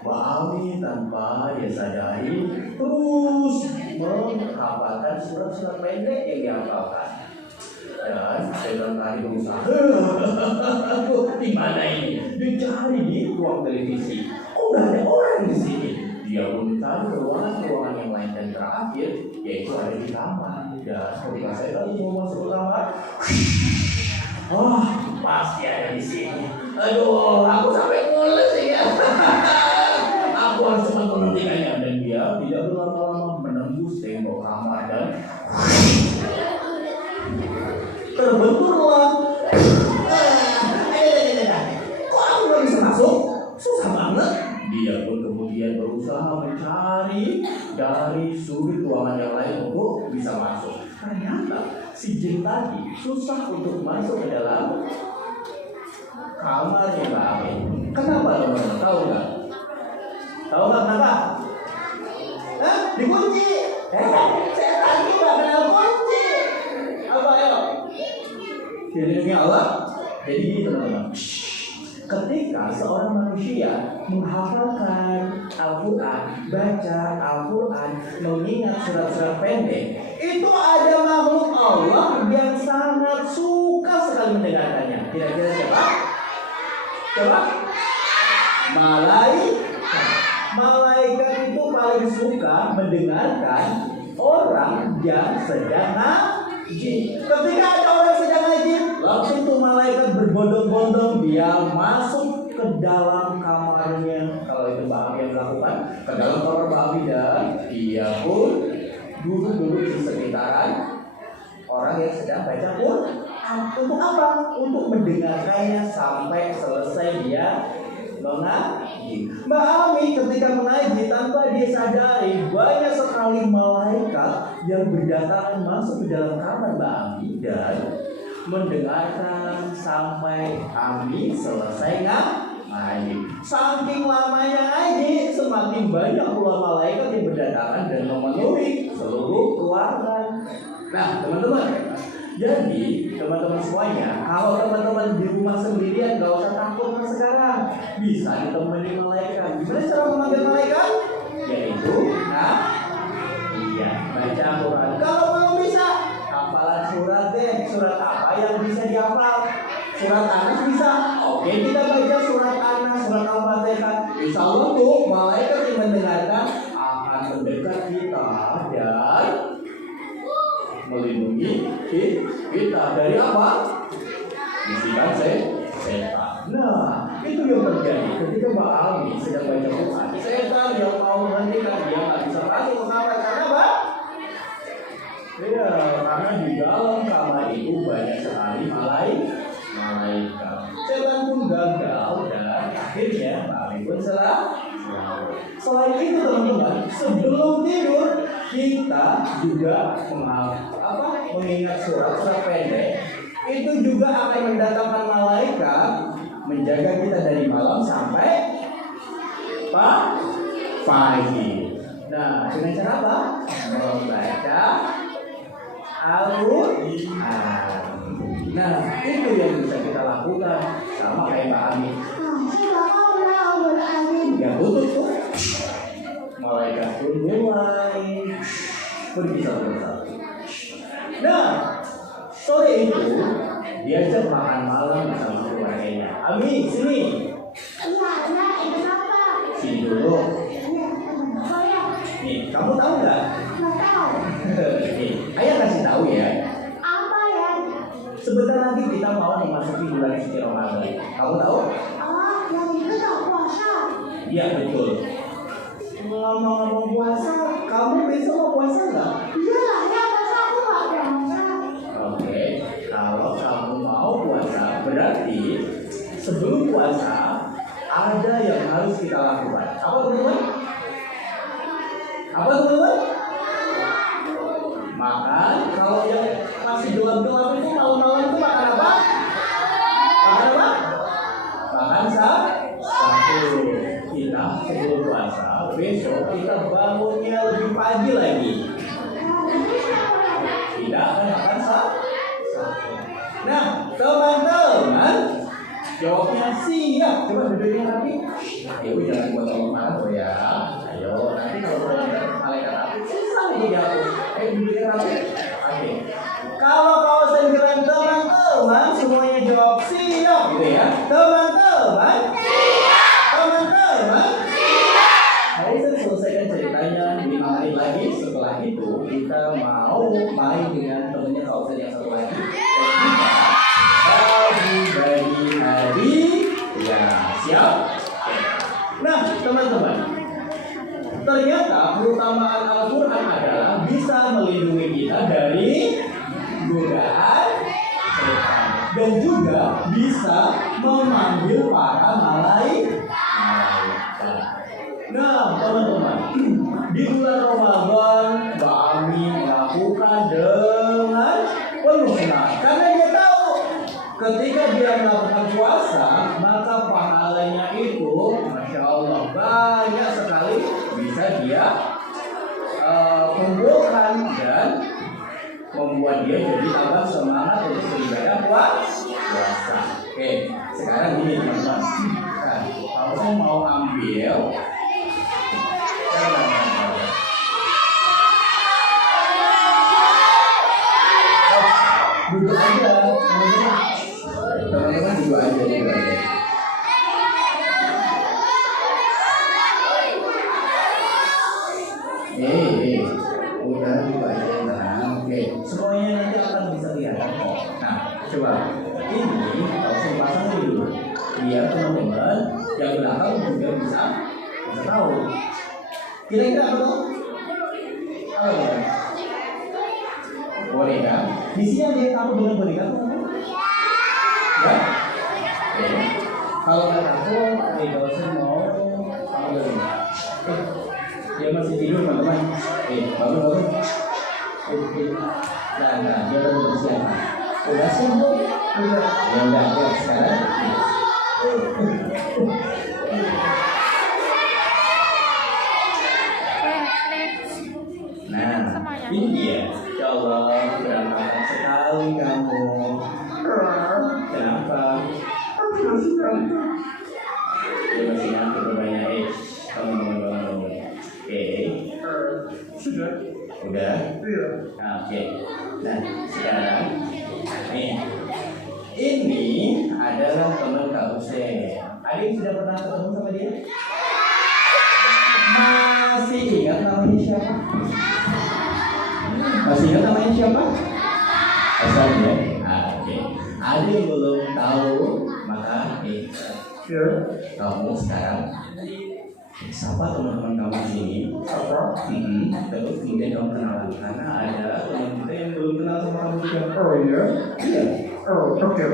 Mbak Ami tanpa dia sadari terus menghafalkan surat-surat pendek yang dihafalkan. Dan setelah tadi berusaha, di mana ini? Dicari di ruang televisi. Oh, nggak ada orang di sini. Dia pun mencari ruangan-ruangan yang lain dan terakhir yaitu ada di kamar. Dan ketika saya tadi mau masuk ke kamar, oh, pasti ada di sini. Aduh, aku sampai mules ya. Aku harus cepat menghentikannya dan dia tidak berlama-lama menembus tembok kamar dan terbenturlah. Kok aku nggak bisa masuk? Susah banget. Dia pun kemudian berusaha mencari dari sudut ruangan yang lain untuk bisa masuk. Ternyata si jin tadi lagi susah untuk masuk ke dalam kamarnya Mbak Ami. Kenapa teman-teman? Tahu nggak? Tahu nggak kenapa? Hah? Dikunci. Setan itu nggak kenal kunci. Apa ya? Dilindungi Allah. Jadi gini teman-teman. Ketika seorang manusia menghafalkan Al-Quran, baca Al-Quran, mengingat surat-surat pendek, itu ada makhluk Allah yang sangat suka sekali mendengarkannya. Kira-kira siapa? Coba? Malaikat itu paling suka mendengarkan orang yang sedang ngaji. Ketika ada orang sedang ngaji, langsung tuh malaikat berbondong-bondong dia masuk ke dalam kamarnya. Kalau itu Mbak Ami yang melakukan, ke dalam kamar Mbak Ami, dan dia pun duduk-duduk di sekitaran orang yang sedang baca Quran. Untuk apa? Untuk mendengarkannya sampai selesai dia mengaji. Mbak Ami ketika mengaji, tanpa dia sadari banyak sekali malaikat yang berdatangan masuk ke dalam kamar Mbak Ami dan mendengarkan sampai Ami selesai ngaji. Saking lamanya ngaji, semakin banyak pula malaikat yang berdatangan dan memenuhi seluruh ruangan. Nah, teman-teman, jadi teman-teman semuanya, kalau teman-teman di rumah sendirian gak usah takut sekarang, bisa ditemani malaikat. Gimana cara memanggil malaikat? Yaitu, baca Quran. Kalau belum bisa, hafalan surat deh. Surat apa yang bisa dihafal? Surat Anas bisa. Oke, kita baca surat Anas, surat Al-Fatihah. Insya Allah tuh malaikat yang mendengarkan akan mendekat kita dan melindungi kita dari apa? Bisikan setan. Nah, itu yang terjadi ketika Mbak Ami sedang baca Quran. Setan yang mau menghentikan dia nggak bisa masuk ke kamar. Karena apa? Ya, karena di dalam kamar itu banyak sekali malaikat. Setan pun gagal dan akhirnya Mbak Ami pun salah. Selain itu teman-teman, sebelum tidur kita juga mengingat surat-surat pendek. Itu juga akan mendatangkan malaikat menjaga kita dari malam sampai pagi. Nah, dengan cara apa? Membaca Al-Quran. Nah, itu yang bisa kita lakukan sama kayak Mbak Ami. Ya butuh tuh. Malaikat pun mulai pergi satu-satu. Nah, sore itu diajak makan malam bersama keluarganya. Ami, sini. Iya, itu apa? Sini dulu. Nih, kamu tahu nggak? Nggak tahu. Nih, ayah kasih tahu ya. Apa ya? Sebentar lagi kita mau memasuki bulan suci Ramadan. Kamu tahu? Oh, yang itu tak puasa. Iya, betul. Ngomong-ngomong puasa, kamu besok mau puasa nggak? Iya lah, ya masa aku nggak puasa. Oke, kalau kamu mau puasa, berarti sebelum puasa ada yang harus kita lakukan. Apa teman-teman? Apa teman-teman? Makan. Kalau yang masih gelap-gelap itu malam-malam itu makan apa? Makan apa? Makan sahur. Kita sebelum puasa, besok kita bangunnya lebih pagi lagi. Tidak akan makan sahur. Nah, teman-teman, jawabnya siap. Coba duduknya rapi. Ayo jangan buat orang marah ya. Ayo, nanti kalau udah malaikat api susah nih jatuh. Ayo duduknya rapi. Oke. Kalau kawasan keren teman-teman semuanya jawab siap gitu ya. Teman-teman. Teman-teman. Ayo saya selesaikan ceritanya 5 menit lagi. Setelah itu kita mau main dengan temennya kawasan yang satu lagi. Bagi hari ya siap. Nah teman-teman, ternyata keutamaan Al-Quran adalah bisa melindungi kita dari godaan setan dan juga bisa memanggil para malaikat. Nah teman-teman, di bulan Ramadan Mbak Ami melakukan dengan penuh semangat. ketika dia melakukan puasa, maka pahalanya itu, masya Allah, banyak sekali bisa dia kumpulkan dan membuat dia jadi tambah semangat untuk beribadah puasa. Oke, sekarang gini teman-teman. Nah, kalau saya mau ambil, duduk aja, teman-teman duduk aja. Udah duduk aja, tenang. Oke, semuanya nanti akan bisa kelihatan kok. Nah, coba ini langsung pasang dulu, biar teman-teman yang belakang juga bisa tahu. Kira-kira apa tuh? Boneka. Di sini ada yang tahu dengan boneka tuh? Ya? Oke. Kalau nggak tahu, dosen mau apa lagi? Dia masih tidur teman-teman. Bangun. Nah, dia baru bersiap. Udah siap belum? Udah. Ya udah, sekarang. Nah, ini dia. Ya Allah, berantakan sekali kamu. Kenapa? Dia masih ngantuk rupanya. Kamu bangun. Oke. Sudah. Udah? Iya. Oke. Nah, sekarang ini adalah teman Kak Hussein. Ada yang sudah pernah ketemu sama dia? Masih ingat namanya siapa? Masih ingat namanya siapa? Hasan ya? Oke. Ada yang belum tahu, maka kamu sekarang sapa teman-teman kamu di sini. Sapa? Terus kemudian kamu kenalan, karena ada teman kita yang belum kenal sama kamu juga. Oh iya? Iya. Oh oke.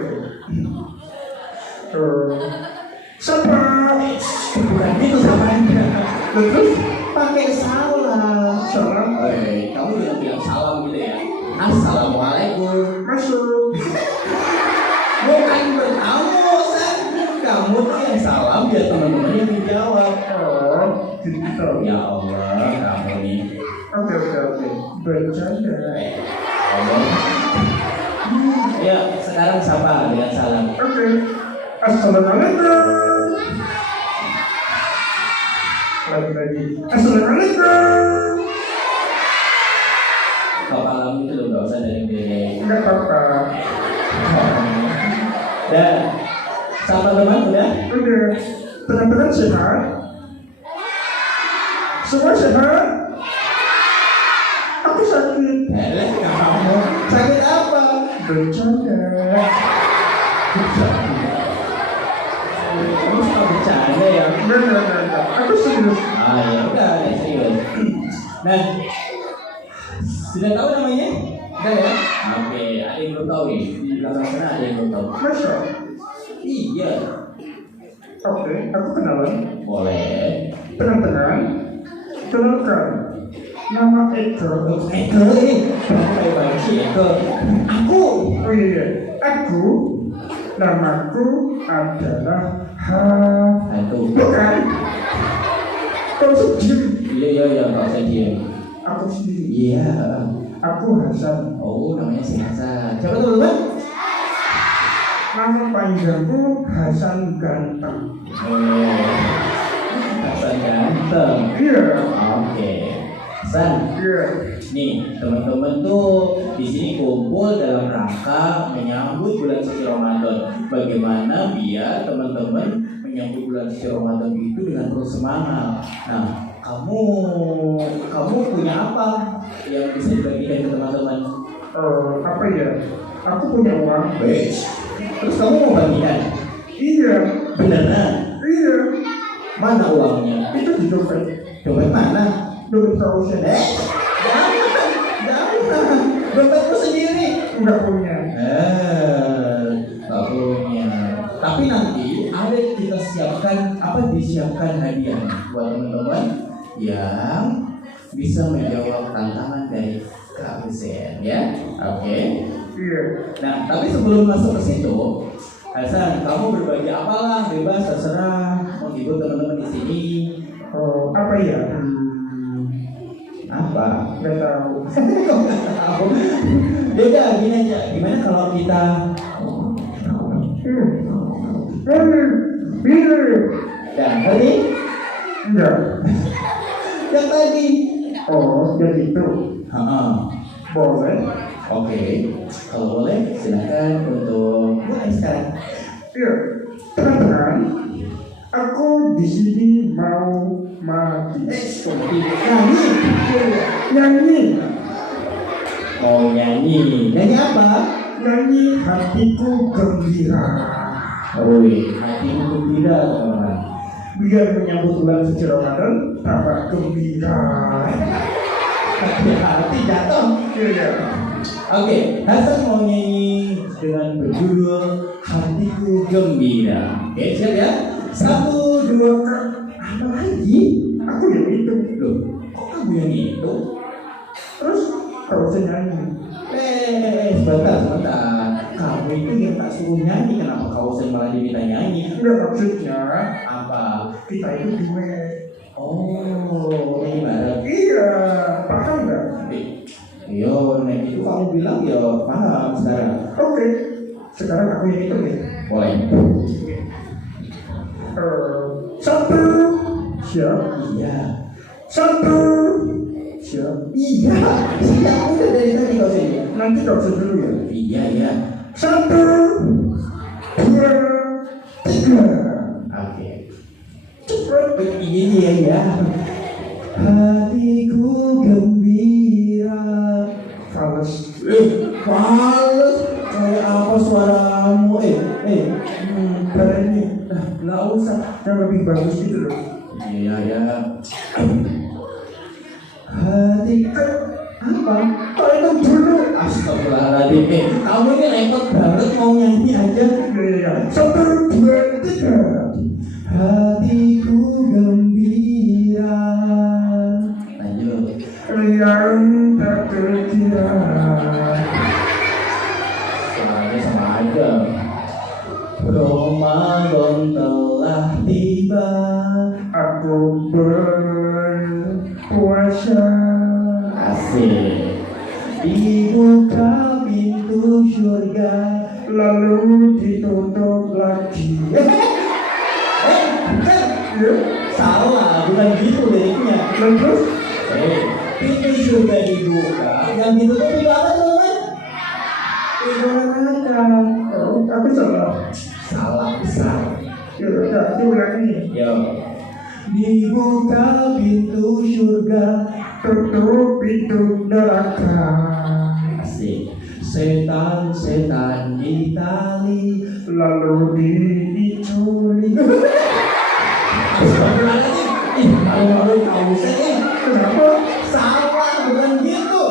Sapa? Bukan itu sapanya. Terus pakai salam. Salam? Kamu bilang salam gitu ya? Assalamualaikum. Masuk. Bukan bertamu, San. Kamu tuh yang salam, biar teman-teman yang dijawab. Gitu. Ya Allah, kamu nih. Oke. Bercanda. Allah. Ya, sekarang sapa dengan salam. Oke. Assalamualaikum. Lagi. Assalamualaikum. Kalau malam itu lo gak usah dari diri. Enggak apa-apa. Dan sapa teman udah? Udah. Teman-teman sehat? Semua sehat? Aku sakit. Kamu sakit apa? Bercanda. Kamu suka bercanda ya? Enggak. Aku serius. Ya udah, serius. Nah, sudah tahu namanya? Udah ya? Oke, ada yang belum tahu nih. Di belakang sana ada yang belum tahu. Masa? Iya. Oke, aku kenalan. Boleh. Tenang. Kenalkan. Nama Eko. Eko. Aku. Oh iya. Aku. Namaku adalah Hantu. Bukan. Kau sedih. Iya, kau sedih. Aku sendiri. Iya. Aku Hasan. Oh, namanya si Hasan. Siapa tuh, Bang? Nama panjangku Hasan Ganteng. Hasan Ganteng. Iya. Oke. Hasan. Iya. Nih, teman-teman tuh di sini kumpul dalam rangka menyambut bulan suci Ramadan. Bagaimana biar teman-teman menyambut bulan suci Ramadan itu dengan terus semangat. Nah, kamu punya apa yang bisa dibagikan ke teman-teman? Apa ya? Aku punya uang. Terus kamu mau bagikan? Iya. Beneran? Iya. Mana uangnya? Itu di dompet. Dompet mana? Dompet kausen. Jangan. Dompetku sendiri. Enggak punya. Enggak punya. Tapi nanti ada kita disiapkan hadiah buat teman-teman yang bisa menjawab tantangan dari Kak Hussein ya. Oke. Iya. Nah, tapi sebelum masuk ke situ, Hasan, kamu berbagi apalah, bebas, terserah, menghibur teman-teman di sini. Oh, apa ya? Apa? Nggak tahu. Tahu. Ya udah, gini aja. Gimana kalau kita dan tadi Enggak. yang tadi. Oh, jadi itu. Boleh. Oke, kalau boleh silakan untuk mulai sekarang. Iya. Teman-teman, aku di sini mau mati. Nyanyi. Nyanyi. Oh nyanyi. Nyanyi apa? Nyanyi hatiku gembira. Wih, hatimu gembira teman-teman. Biar menyambut bulan suci Ramadan, tambah gembira. Hati-hati jatuh. Iya. Oke, Hasan mau nyanyi dengan berjudul Hatiku Gembira. Oke, siap ya? 1, 2, apa lagi? Aku yang itu. Loh, kok kamu yang itu? Terus kau bisa nyanyi. Sebentar. Kamu itu yang tak suruh nyanyi, kenapa kau malah diminta nyanyi? Enggak, maksudnya Apa? kita itu duet. Oh, ini bareng. Iya, paham nggak? Iya, nek itu kamu bilang ya paham sekarang. Oke, sekarang aku yang itu nih. Boleh. 1 siap. Iya. 1 siap. Iya. Siap udah dari tadi kau sini. Nanti kau bisa dulu ya. Iya. 1, 2, 3. Oke. Cepet begini ya. Hatiku gembira. Fals. Fals. Kayak apa suaramu? Karena ini nggak usah yang lebih bagus gitu loh. Iya. Hatiku apa? Kau itu dulu. Astagfirullahaladzim. Kamu ini repot banget mau nyanyi aja. Iya. 1, 2, 3. Hatiku gembira. Lanjut. Yang tak terkira. Soalnya sama aja. Ramadan telah tiba. Aku berpuasa. Asik. Dibuka pintu surga. Lalu ditutup lagi. Salah, bukan gitu liriknya. Terus Pintu surga dibuka, yang ditutup pintu apa teman? Pintu neraka. aku salah. Salah besar. Ya udah, diulangi. Yo. Dibuka pintu surga, Tutup pintu neraka. asik. Setan ditali, Lalu diculik. Ih, malu-malu kamu sih. Kenapa? Salah, bukan gitu.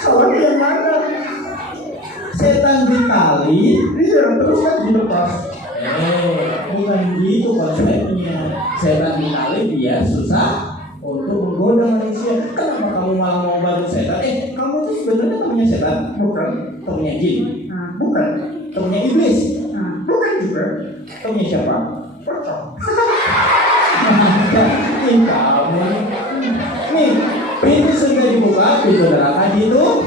Salahnya yang mana? Setan ditali. Iya, terus kan dilepas. Bukan gitu konsepnya. Setan ditali biar susah untuk menggoda manusia. Kenapa kamu malah mau bantu setan? Kamu itu sebenarnya temannya setan, Bukan. temannya jin, Bukan. temannya iblis, Bukan juga. temannya siapa? Pocong. Nih kamu, nih pintu surga dibuka, pintu neraka ditutup.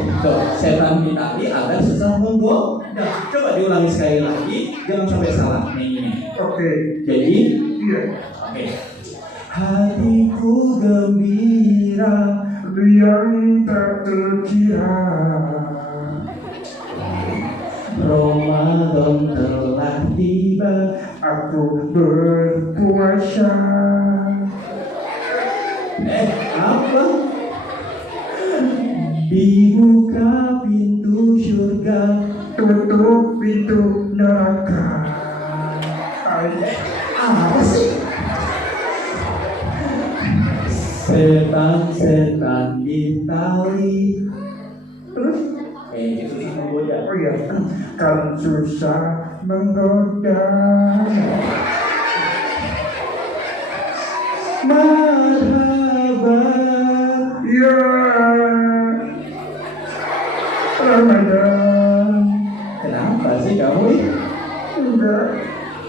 Setan ditali agar susah menggoda. Coba diulangi sekali lagi, jangan sampai salah nyanyinya. Oke. Jadi, Iya. oke. Hatiku gembira. Yang tak terkira. Ramadan telah tiba. Aku berpuasa. Apa? Dibuka pintu surga, Tutup pintu neraka. apa sih? Setan ditali. Terus? Itu sih menggoda. Oh iya. Kan susah menggoda. Marhaba. Ya. Ramadan Enggak.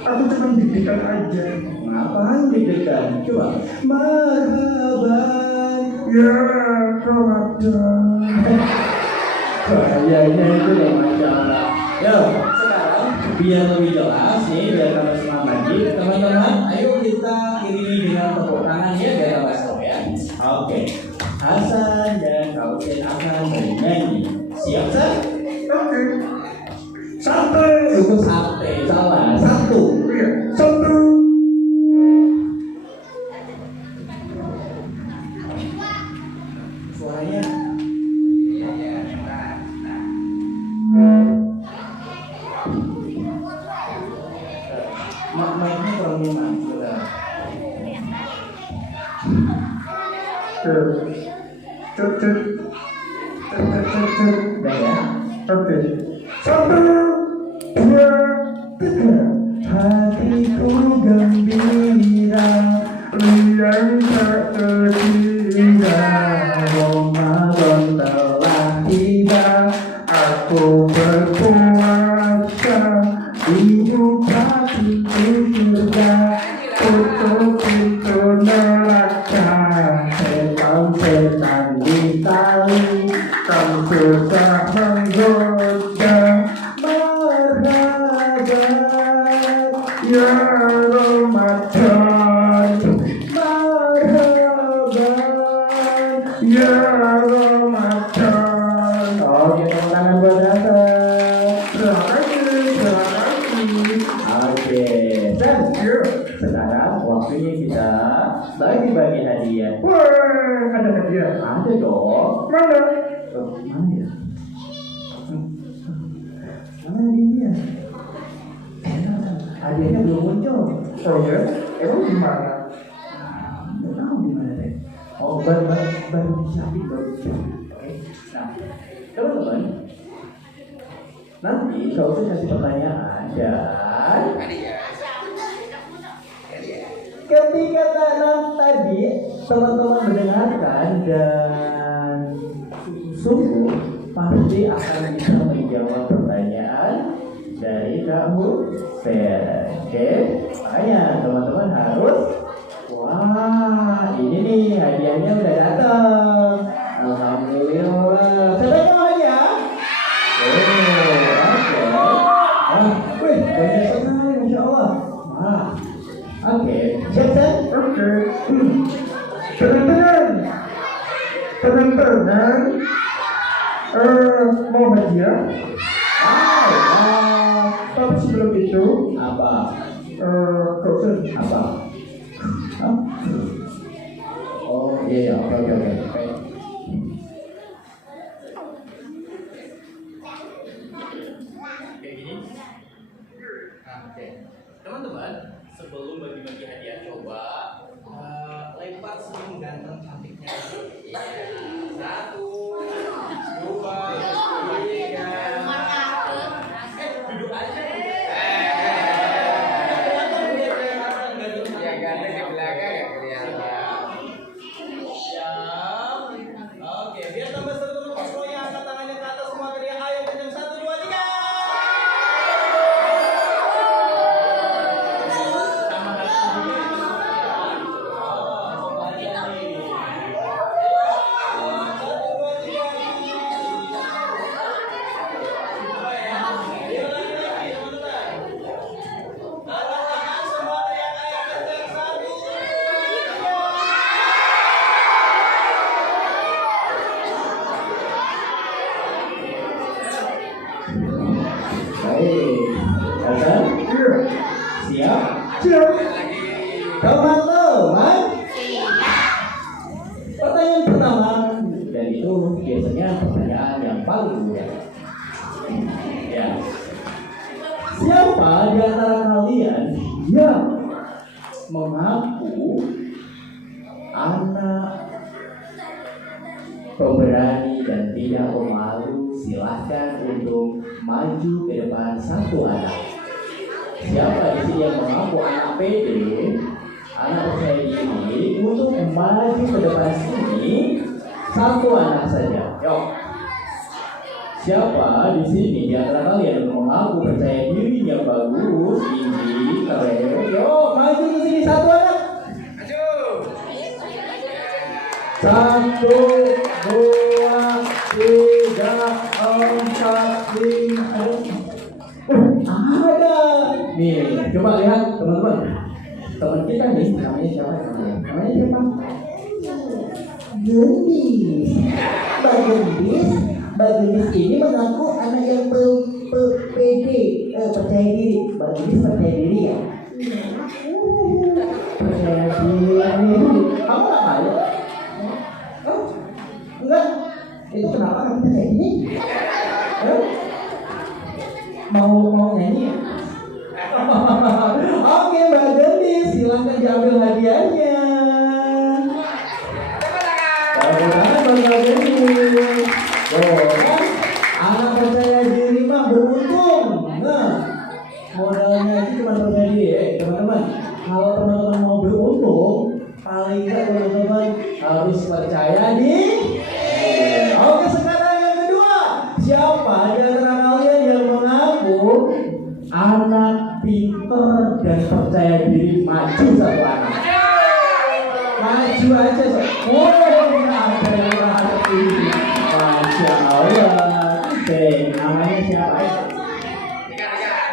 Aku cuma deg-degan aja. Ngapain deg-degan? Coba. Marhaban. Ya, Ramadan. Bahayanya itu ya Masya Allah. Yo, sekarang biar lebih jelas nih, biar tambah semangat lagi, teman-teman. Ayo kita kirimi dengan tepuk tangan ya, biar tambah seru ya. Oke, Hasan dan Kausin akan bernyanyi. Siap, San? Oke. Satu. Itu sate, salah. Satu. Iya, satu. Suaranya. Mainnya kurang nyaman, sudah. Udah ya. Oke. Satu, dua, tiga. Hatiku gembira, riang tak terkira. Ramadan telah tiba, aku berpuasa. Dibuka pintu surga, tutup pintu neraka. Setan-setan ditali, kan susah menggoda. Marhaban, ya Ramadan. Marhaban, ya Ramadan. Oke, tepuk tangan buat Hasan. Terima kasih, terima kasih. Oke, dan sekarang waktunya kita bagi-bagi hadiah. Wah, ada hadiah. Ada dong. Mana? Mana ya? Mana hadiahnya? Hadiahnya belum muncul. Oh ya? Emang gimana? Nggak tahu di mana deh. Oh, baru disiapin, baru disiapin. Oke. Nah, teman-teman, nanti kalau saya kasih pertanyaan dan ketika tadi teman-teman mendengarkan dan sungguh pasti akan bisa menjawab pertanyaan dari kamu. Oke, makanya teman-teman harus, wah ini nih hadiahnya udah datang. Alhamdulillah. Sebenarnya hadiah. Oke. Wih, banyak sekali, Masya Allah. Wah. Oke, siap, San? Oke. Teman-teman. Teman-teman. Mau hadiah? Tapi sebelum itu, Apa? Kausen. Apa? Hah? Oh iya, oke. Kayak gini. Nah, oke. Teman-teman, sebelum bagi-bagi hadiah coba lempar senyum ganteng cantiknya. Iya. 1, 2, 3. Duduk aja. Ya ganteng di belakang ya kelihatan. Siap. Oke, biar tambah seru semuanya angkat tangannya ke atas semua teriak ayo kencang 1, 2, 3. Sama hati dulu. Semuanya nih. 1, 2, 3. Coba ya. Ayo lagi teman-teman. Angkat tangan semua teriak ayo kencang 1, 2, 3. Baik, Hasan, siap? Siap. Teman-teman, pertanyaan pertama dan itu biasanya pertanyaan yang paling mudah. Ya, siapa di antara kalian yang mengaku anak pemberani dan tidak pemalu? Silahkan untuk maju ke depan satu anak. Siapa di sini yang mengaku anak pede, anak percaya diri untuk maju ke depan sini? Satu anak saja. Yuk. Siapa di sini di antara kalian yang mengaku percaya dirinya bagus 1, 2, 3, 4, 5. Ada. Nih, coba lihat teman-teman. Teman kita nih, namanya siapa? Namanya siapa? Gendis. Mbak Gendis. Mbak Gendis ini mengaku anak yang pede, percaya diri. Mbak Gendis percaya diri ya? Percaya diri. Kamu nggak malu? Oh, enggak. Itu kenapa kamu percaya diri? Mau nyanyi ya? Oke Mbak Gendis, silahkan diambil hadiahnya. Tepuk tangan buat Mbak Gendis. Oh, kan? Anak percaya diri mah beruntung. Nah, modalnya itu cuma percaya diri. Teman-teman, kalau teman-teman mau beruntung, paling nggak teman-teman harus percaya diri. Oke, sekarang yang kedua, siapa di antara kalian yang mengaku anak pinter dan percaya diri? Maju satu anak. Maju aja. Oh, ada yang hati. Masya Allah. Oke, namanya siapa?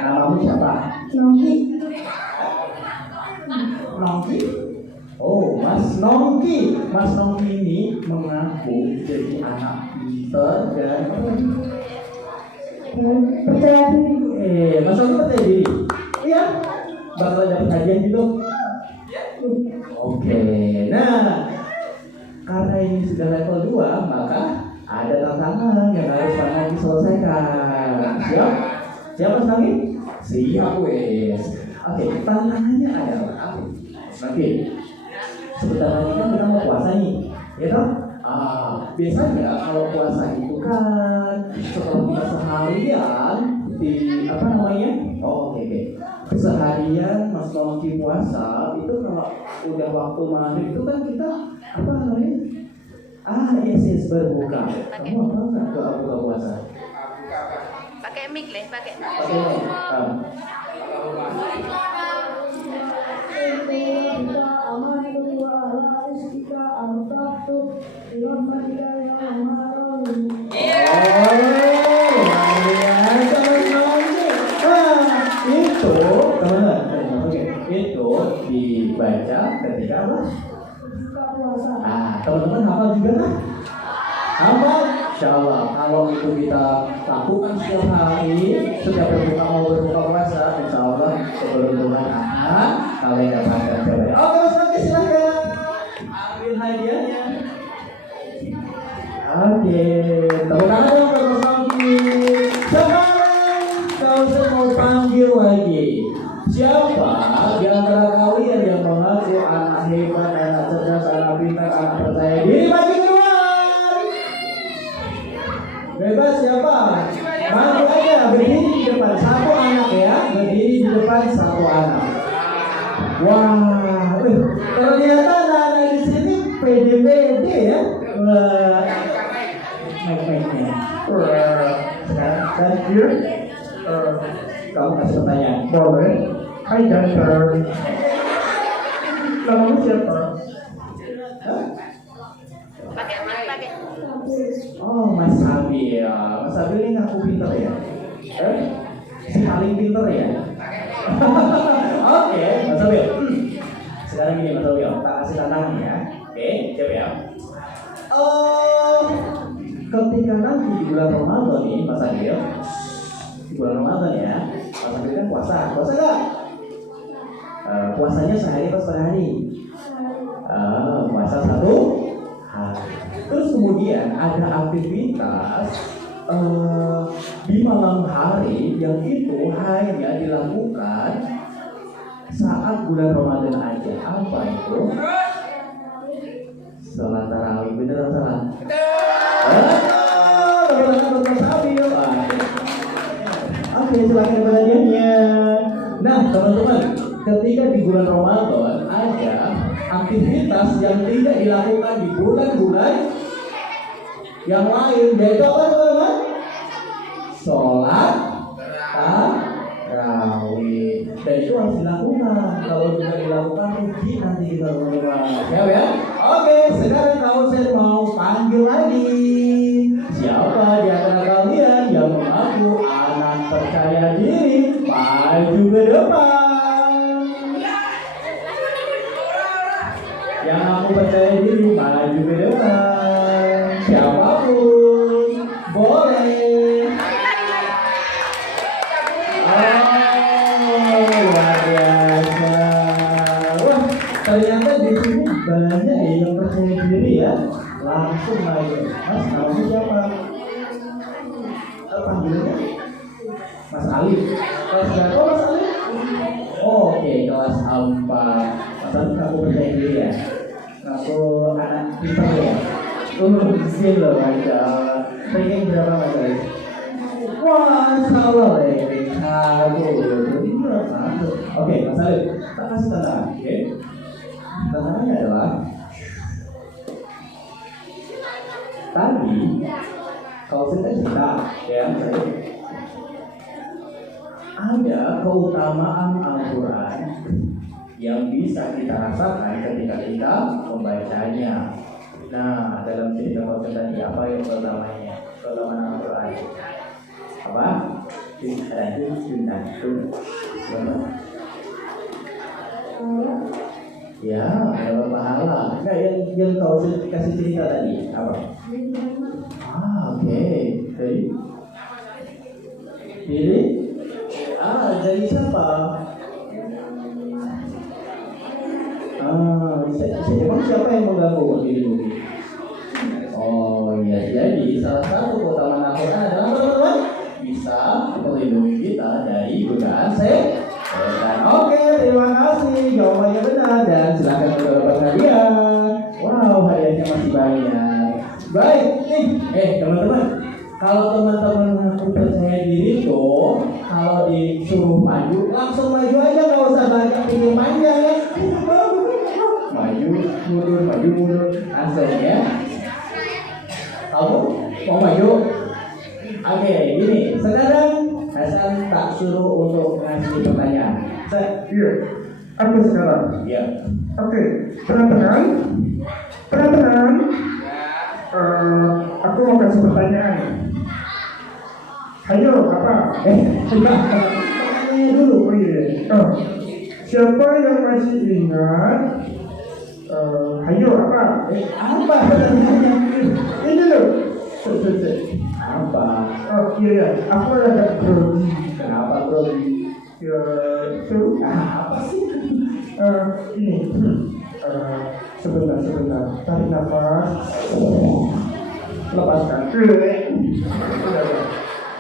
Namamu siapa? Nongki. Nongki. Oh, Mas Nongki. Mas Nongki ini mengaku jadi anak pinter dan Percaya diri. Mas Nongki percaya diri. Iya. Bakal dapat hadiah gitu. Oke. Nah, karena ini sudah level 2, maka ada tantangan yang harus Pak Nongki selesaikan. Siap? Siap Mas Nongki? Siap wes. Oke, tantangannya adalah Oke. Sebentar lagi kan kita mau puasa nih, ya toh? Biasanya kalau puasa itu kan setelah kita seharian di apa namanya? Oke. Seharian Mas Nongki puasa itu kalau udah waktu maghrib itu kan kita apa namanya? Yes berbuka. Kamu apa nggak buka puasa? Pakai mic leh, pakai. Itu dibaca ketika apa? Teman-teman hafal juga kan? Hafal? Insya Allah kalau itu kita lakukan setiap hari, setiap berbuka puasa, insya Allah keberuntungan akan kalian dapatkan jawabannya. Oke Mas Nongki silahkan ambil hadiahnya. Oke, tepuk tangan dong buat Mas Nongki. Sekarang kau mau panggil lagi. Siapa di antara kalian yang mengaku anak hebat, anak cerdas, anak pintar, anak percaya diri? Maju keluar. Bebas siapa? Maju aja, berdiri di depan satu anak ya, berdiri di depan satu anak. Wah, ternyata anak-anak di sini pede-pede ya. Mic-micnya. Thank you. Kamu kasih pertanyaan. Boleh. Hai Dasar. Namamu siapa? Pakai mic, pakai. Oh, Mas Sabil. Mas Sabil ini ngaku pinter ya? Si paling pinter ya? Oke, Mas Sabil. Sekarang gini Mas Sabil, tak kasih tantangan ya. Oke, siap ya? Ketika nanti di bulan Ramadan nih, Mas Sabil, di bulan Ramadan ya, Mas Sabil kan puasa nggak? Puasanya sehari atau setengah hari? Puasa 1 hari. Terus kemudian ada aktivitas di malam hari yang itu hanya dilakukan saat bulan Ramadan aja. Apa itu? Salat tarawih. Bener atau salah? Oke, silakan hadiahnya. Nah, teman-teman, ketika di bulan Ramadan ada aktivitas yang tidak dilakukan di bulan-bulan yang lain, yaitu apa teman-teman? Sholat tarawih. Dan itu harus harus dilakukan. Kalau tidak dilakukan rugi nanti kita teman-teman. Siap ya? Oke, sekarang Kausen mau panggil lagi. Siapa di antara kalian yang mengaku anak percaya diri? Maju ke depan. Yang aku percaya diri, maju ke depan. Siapapun boleh. Oh, luar biasa. Wah, ternyata di sini banyak yang percaya diri ya. Langsung aja. Mas, namanya siapa? Panggilnya Mas Alif. Kelas berapa Mas Alif? Oke, kelas 4. Mas Alif, aku percaya diri ya. Aku anak pintar ya. Mesin loh, Masya Allah. Ranking berapa Mas Alif? Wah, salah ranking 1. Jadi berapa? Oke, Mas Alif, tak kasih tantangan. Oke. Tantangannya adalah tadi kalau kita cerita ya, ada keutamaan Al-Quran yang bisa kita rasakan ketika kita membacanya. Nah, dalam cerita kalau tadi apa yang keutamanya? Keutamaan Al-Quran apa? Ya, ada pahala. Enggak yang kau kasih cerita tadi apa? Oke. Jadi dari siapa? Emang siapa yang mengganggu dirimu? Oh iya, jadi salah satu keutamaan Al-Quran adalah teman-teman bisa melindungi kita dari godaan setan. Oke, terima kasih, jawabannya benar dan silakan mendapatkan hadiah. Wow, hadiahnya masih banyak. Baik, nih, teman-teman, kalau teman-teman mengaku percaya diri tuh, kalau disuruh maju, langsung maju aja, nggak usah banyak pikir panjang ya. Maju, mundur, langsung ya. Kamu mau maju? Oke, gini, sekarang Hasan tak suruh untuk ngasih pertanyaan. Iya, aku sekarang. Iya. Oke, teman-teman. Aku mau kasih pertanyaan. Ayo, apa? Pertanyaannya dulu. Oh iya. Siapa yang masih ingat? Ayo, apa? Apa pertanyaannya? Ini loh. Apa? Oh iya, aku agak grogi. Kenapa bro? Ya, itu. Apa sih? Ini. Sebentar. Tarik nafas. Lepaskan.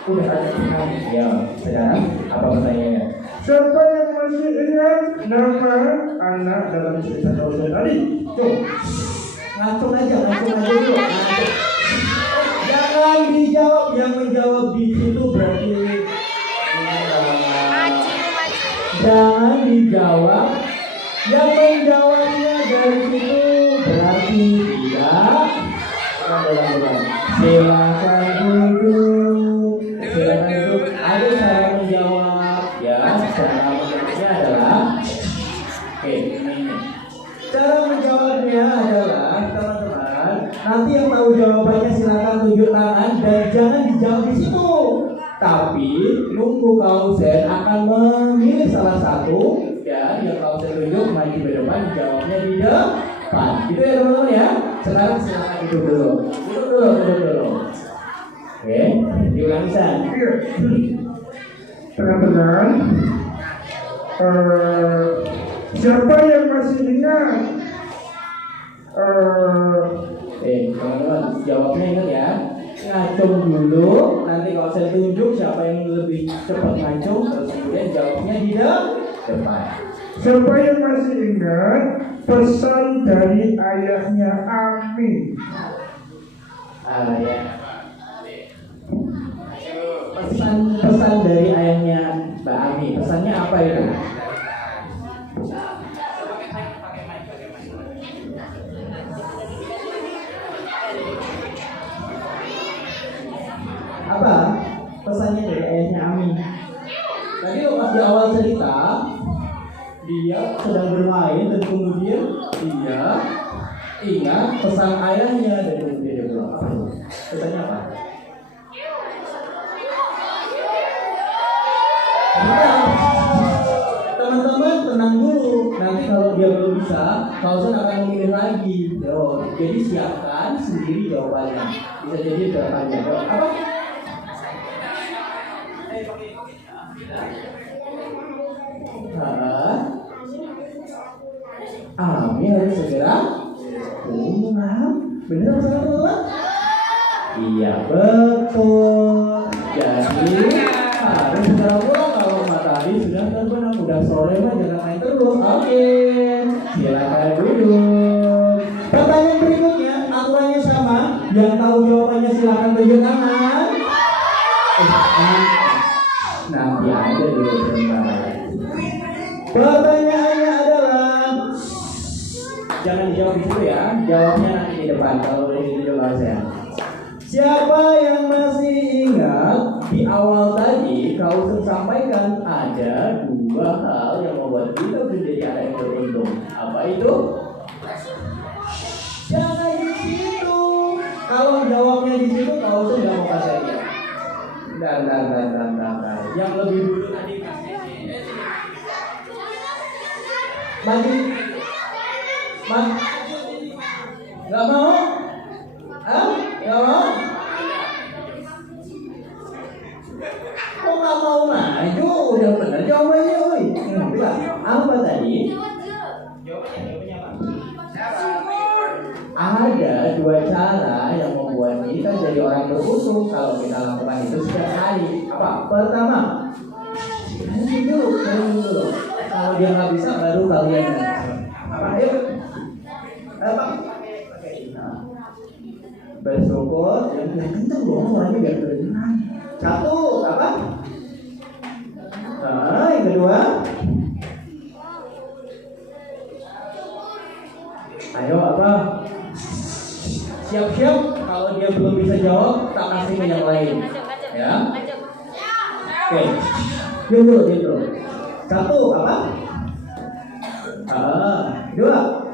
Udah agak tenang. Ya, sekarang apa pertanyaannya? Siapa yang masih ingat nama anak dalam cerita Kausen tadi? Tuh, ngacung aja dulu. Jangan dijawab, yang menjawab di situ berarti jangan dijawab. Yang menjawabnya dari situ berarti tidak. Silakan duduk. Ada cara menjawab ya. Cara menjawabnya adalah ini. Cara menjawabnya adalah teman-teman. Nanti yang tahu jawabannya silakan tunjuk tangan dan jangan dijawab di situ. Tapi nunggu Kausen akan memilih salah satu ya yang Kausen tunjuk maju ke depan, jawabnya di depan. Gitu ya teman-teman ya. Sekarang silakan duduk dulu. Oke, diulangi San. Teman-teman, siapa yang masih ingat? Teman-teman, jawabnya ingat ya. Ngacung dulu, nanti kalau saya tunjuk siapa yang lebih cepat ngacung, terus kemudian jawabnya di depan. Siapa yang masih ingat pesan dari ayahnya Ami? Ya. Pesan dari ayahnya Mbak Ami. Pesannya apa itu? Apa pesannya dari ayahnya Ami? Tadi pas di awal cerita dia sedang bermain dan kemudian dia ingat pesan ayahnya dan kemudian dia bilang apa itu? Pesannya apa? Teman-teman tenang dulu. Nanti kalau dia belum bisa, Kausen akan memilih lagi. Jadi siapkan sendiri jawabannya. Bisa jadi jawabannya. Apa? Ami harus segera pulang. Benar sama teman-teman? Iya betul. Jadi harus segera pulang kalau matahari sudah terbenam. Udah sore mah jangan main terus. Oke, silakan duduk. Pertanyaan berikutnya aturannya sama. Yang tahu jawabannya silakan tunjuk tangan. Nanti aja dulu sebentar. Pertanyaannya adalah jangan dijawab di situ ya, jawabnya nanti di depan kalau ini dijawab saya. Siapa yang masih ingat di awal tadi kau sampaikan ada dua hal yang membuat kita menjadi anak yang beruntung. Apa itu? Jangan di situ. Kalau jawabnya di situ kau sudah mau kasih dia. Dan. Yang lebih dulu tadi kasih. Maju. Gak mau? Hah? Gak mau? Kok gak mau maju? Udah bener jawabannya, woy. Bilang, apa tadi? Jawabannya apa? Ada dua cara yang membuat kita jadi orang beruntung kalau kita lakukan itu setiap hari. Apa? Pertama, dulu. Kalau dia nggak bisa, baru kalian. Apa? Ayo. Apa? Bersyukur yang kenceng dong suaranya biar kedengeran. Satu, apa? Yang kedua. Ayo apa? Siap-siap kalau dia belum bisa jawab, tak kasih ke yang lain. Ya. Oke. Diam dulu. Satu, apa? Dua.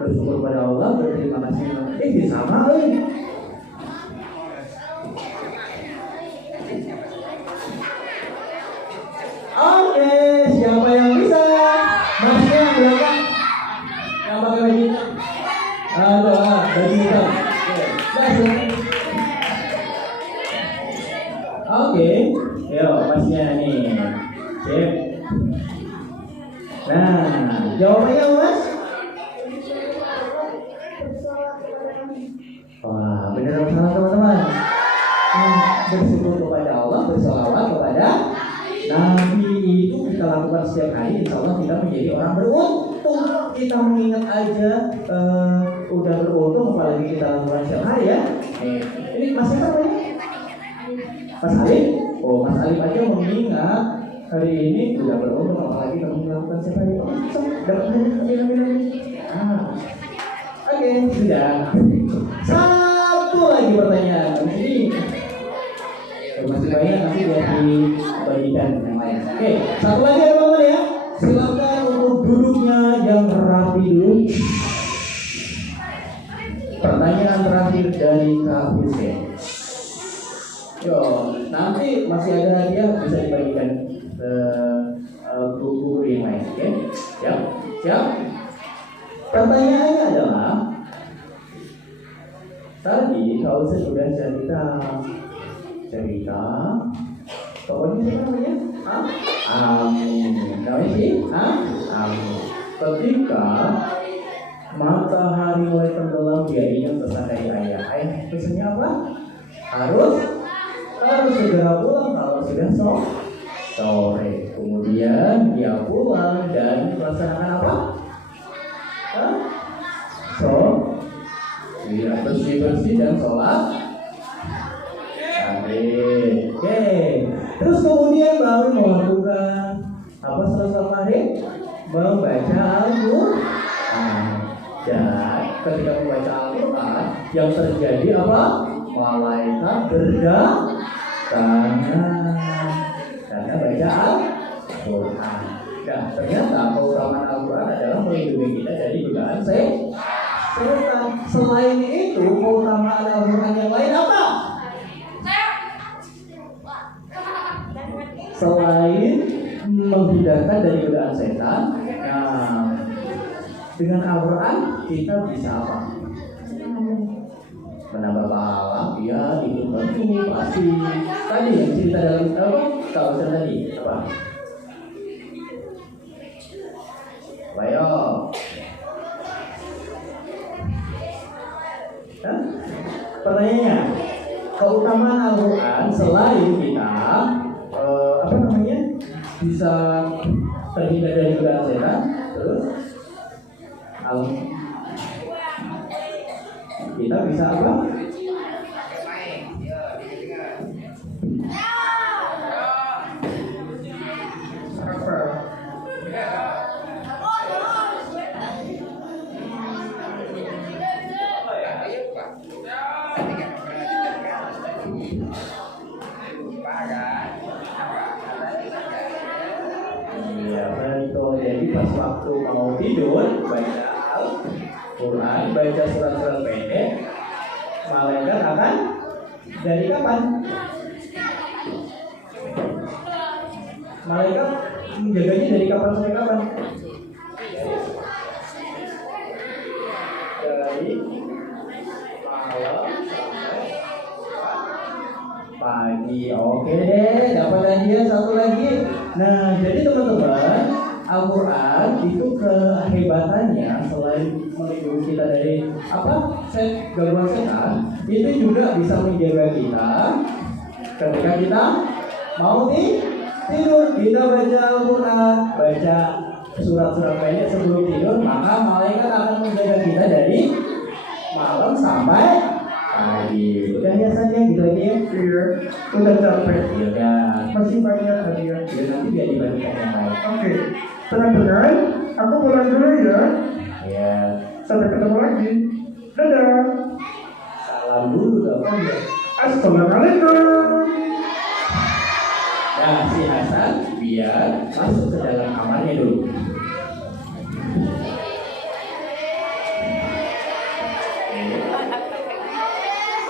Bersyukur pada Allah, berterima kasih. Sama, Oke, siapa yang bisa? Masnya yang belakang. Yang pakai baju hitam. Ada, baju hitam. Oke, yuk masnya nih. Sip. Nah, jawabannya mas? Wah, benar atau salah teman-teman? Bersyukur kepada Allah, bersolawat kepada Nabi itu kita lakukan setiap hari. Insya Allah kita menjadi orang beruntung. Kita mengingat aja udah beruntung, apalagi kita lakukan setiap hari ya. Ini masih apa ya? Mas Alif? Oh, Mas Alif aja mengingat hari ini udah beruntung, apalagi kamu melakukan setiap hari. Dapat Oke, sudah. Satu lagi pertanyaan. Ini masih banyak nanti buat dibagikan yang lain. Oke, satu lagi ya teman-teman ya. Silakan untuk duduknya yang rapi dulu. Pertanyaan terakhir dari Kak Hussein. Yo, nanti masih ada hadiah bisa dibagikan ke guru yang lain. Oke, siap. Pertanyaannya adalah tadi kau sudah cerita pokoknya siapa namanya? Amin. Namanya sih? Amin. Ketika matahari mulai tenggelam dia ingat pesan dari ayah. Ayah pesannya apa? Harus segera pulang kalau sudah sore. Kemudian dia pulang dan melaksanakan apa? Bersih dan sholat. Oke. Terus kemudian baru melakukan apa setelah maghrib? Membaca Al-Quran. Dan ketika membaca Al-Quran yang terjadi apa? Malaikat berdatangan karena baca Al-Quran. Nah, ternyata keutamaan Al-Quran adalah melindungi kita dari godaan setan. Selain itu, keutamaan Al-Quran yang lain apa? Selain menghindarkan dari godaan setan, nah, dengan Al-Quran kita bisa apa? Menambah pahala, ya itu tentu pasti. Tadi yang cerita dalam apa? Kalau tadi apa? Ayo. Pertanyaannya, keutamaan Al-Quran selain kita apa namanya bisa terhindar dari godaan setan, terus kita bisa apa? Iya betul. Jadi pas waktu mau tidur baca Al-Quran, baca surat-surat pendek, malaikat akan dari kapan? Malaikat menjaganya dari kapan sampai kapan? Dari malam sampai pagi. Oke deh, dapat hadiah satu lagi. Nah, jadi teman-teman, Al-Quran itu kehebatannya selain melindungi kita dari apa? Gangguan setan, itu juga bisa menjaga kita ketika kita mau tidur. Kita baca Al-Quran, baca surat-surat pendek sebelum tidur, maka malaikat akan menjaga kita dari malam sampai pagi. Udah ya saja gitu aja ya. Iya, udah capek. Ya, Masih banyak hadiah. ya nanti biar dibagikan yang lain. Oke, teman-teman, aku pulang dulu ya. Ya, Sampai ketemu lagi. Dadah. salam dulu dong. Oh iya. Assalamualaikum. Nah, si Hasan biar masuk ke dalam kamarnya dulu.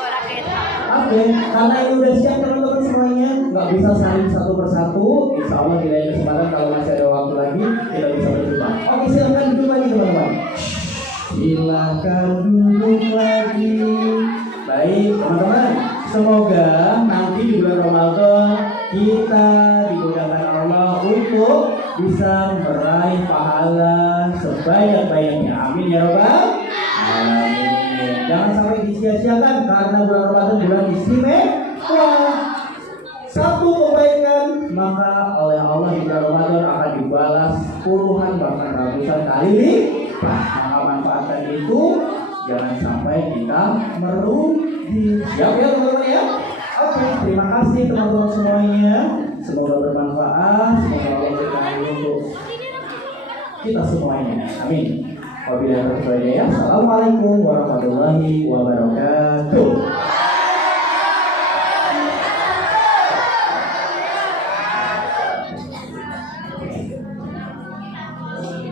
Orang kita. Oke, karena ini udah siap teman-teman semuanya, nggak bisa saling satu persatu. Insya Allah di lain kesempatan kalau masih ada waktu lagi kita bisa berjumpa. Oke, silakan duduk lagi teman-teman. Silakan duduk lagi. Baik teman-teman, semoga nanti di bulan Ramadan kita dimudahkan Allah untuk bisa meraih pahala sebanyak-banyaknya. Amin ya robbal alamin. Jangan sampai disia-siakan karena bulan Ramadan bulan istimewa. Satu kebaikan maka oleh Allah di bulan Ramadan akan dibalas puluhan bahkan ratusan kali lipat. Maka manfaatkan itu, jangan sampai kita merugi. Siap ya teman-teman ya? Oke, terima kasih teman-teman semuanya. Semoga bermanfaat. Semoga Allah berkahi untuk kita semuanya. Amin. Wabillahi taufiq. Assalamualaikum warahmatullahi wabarakatuh.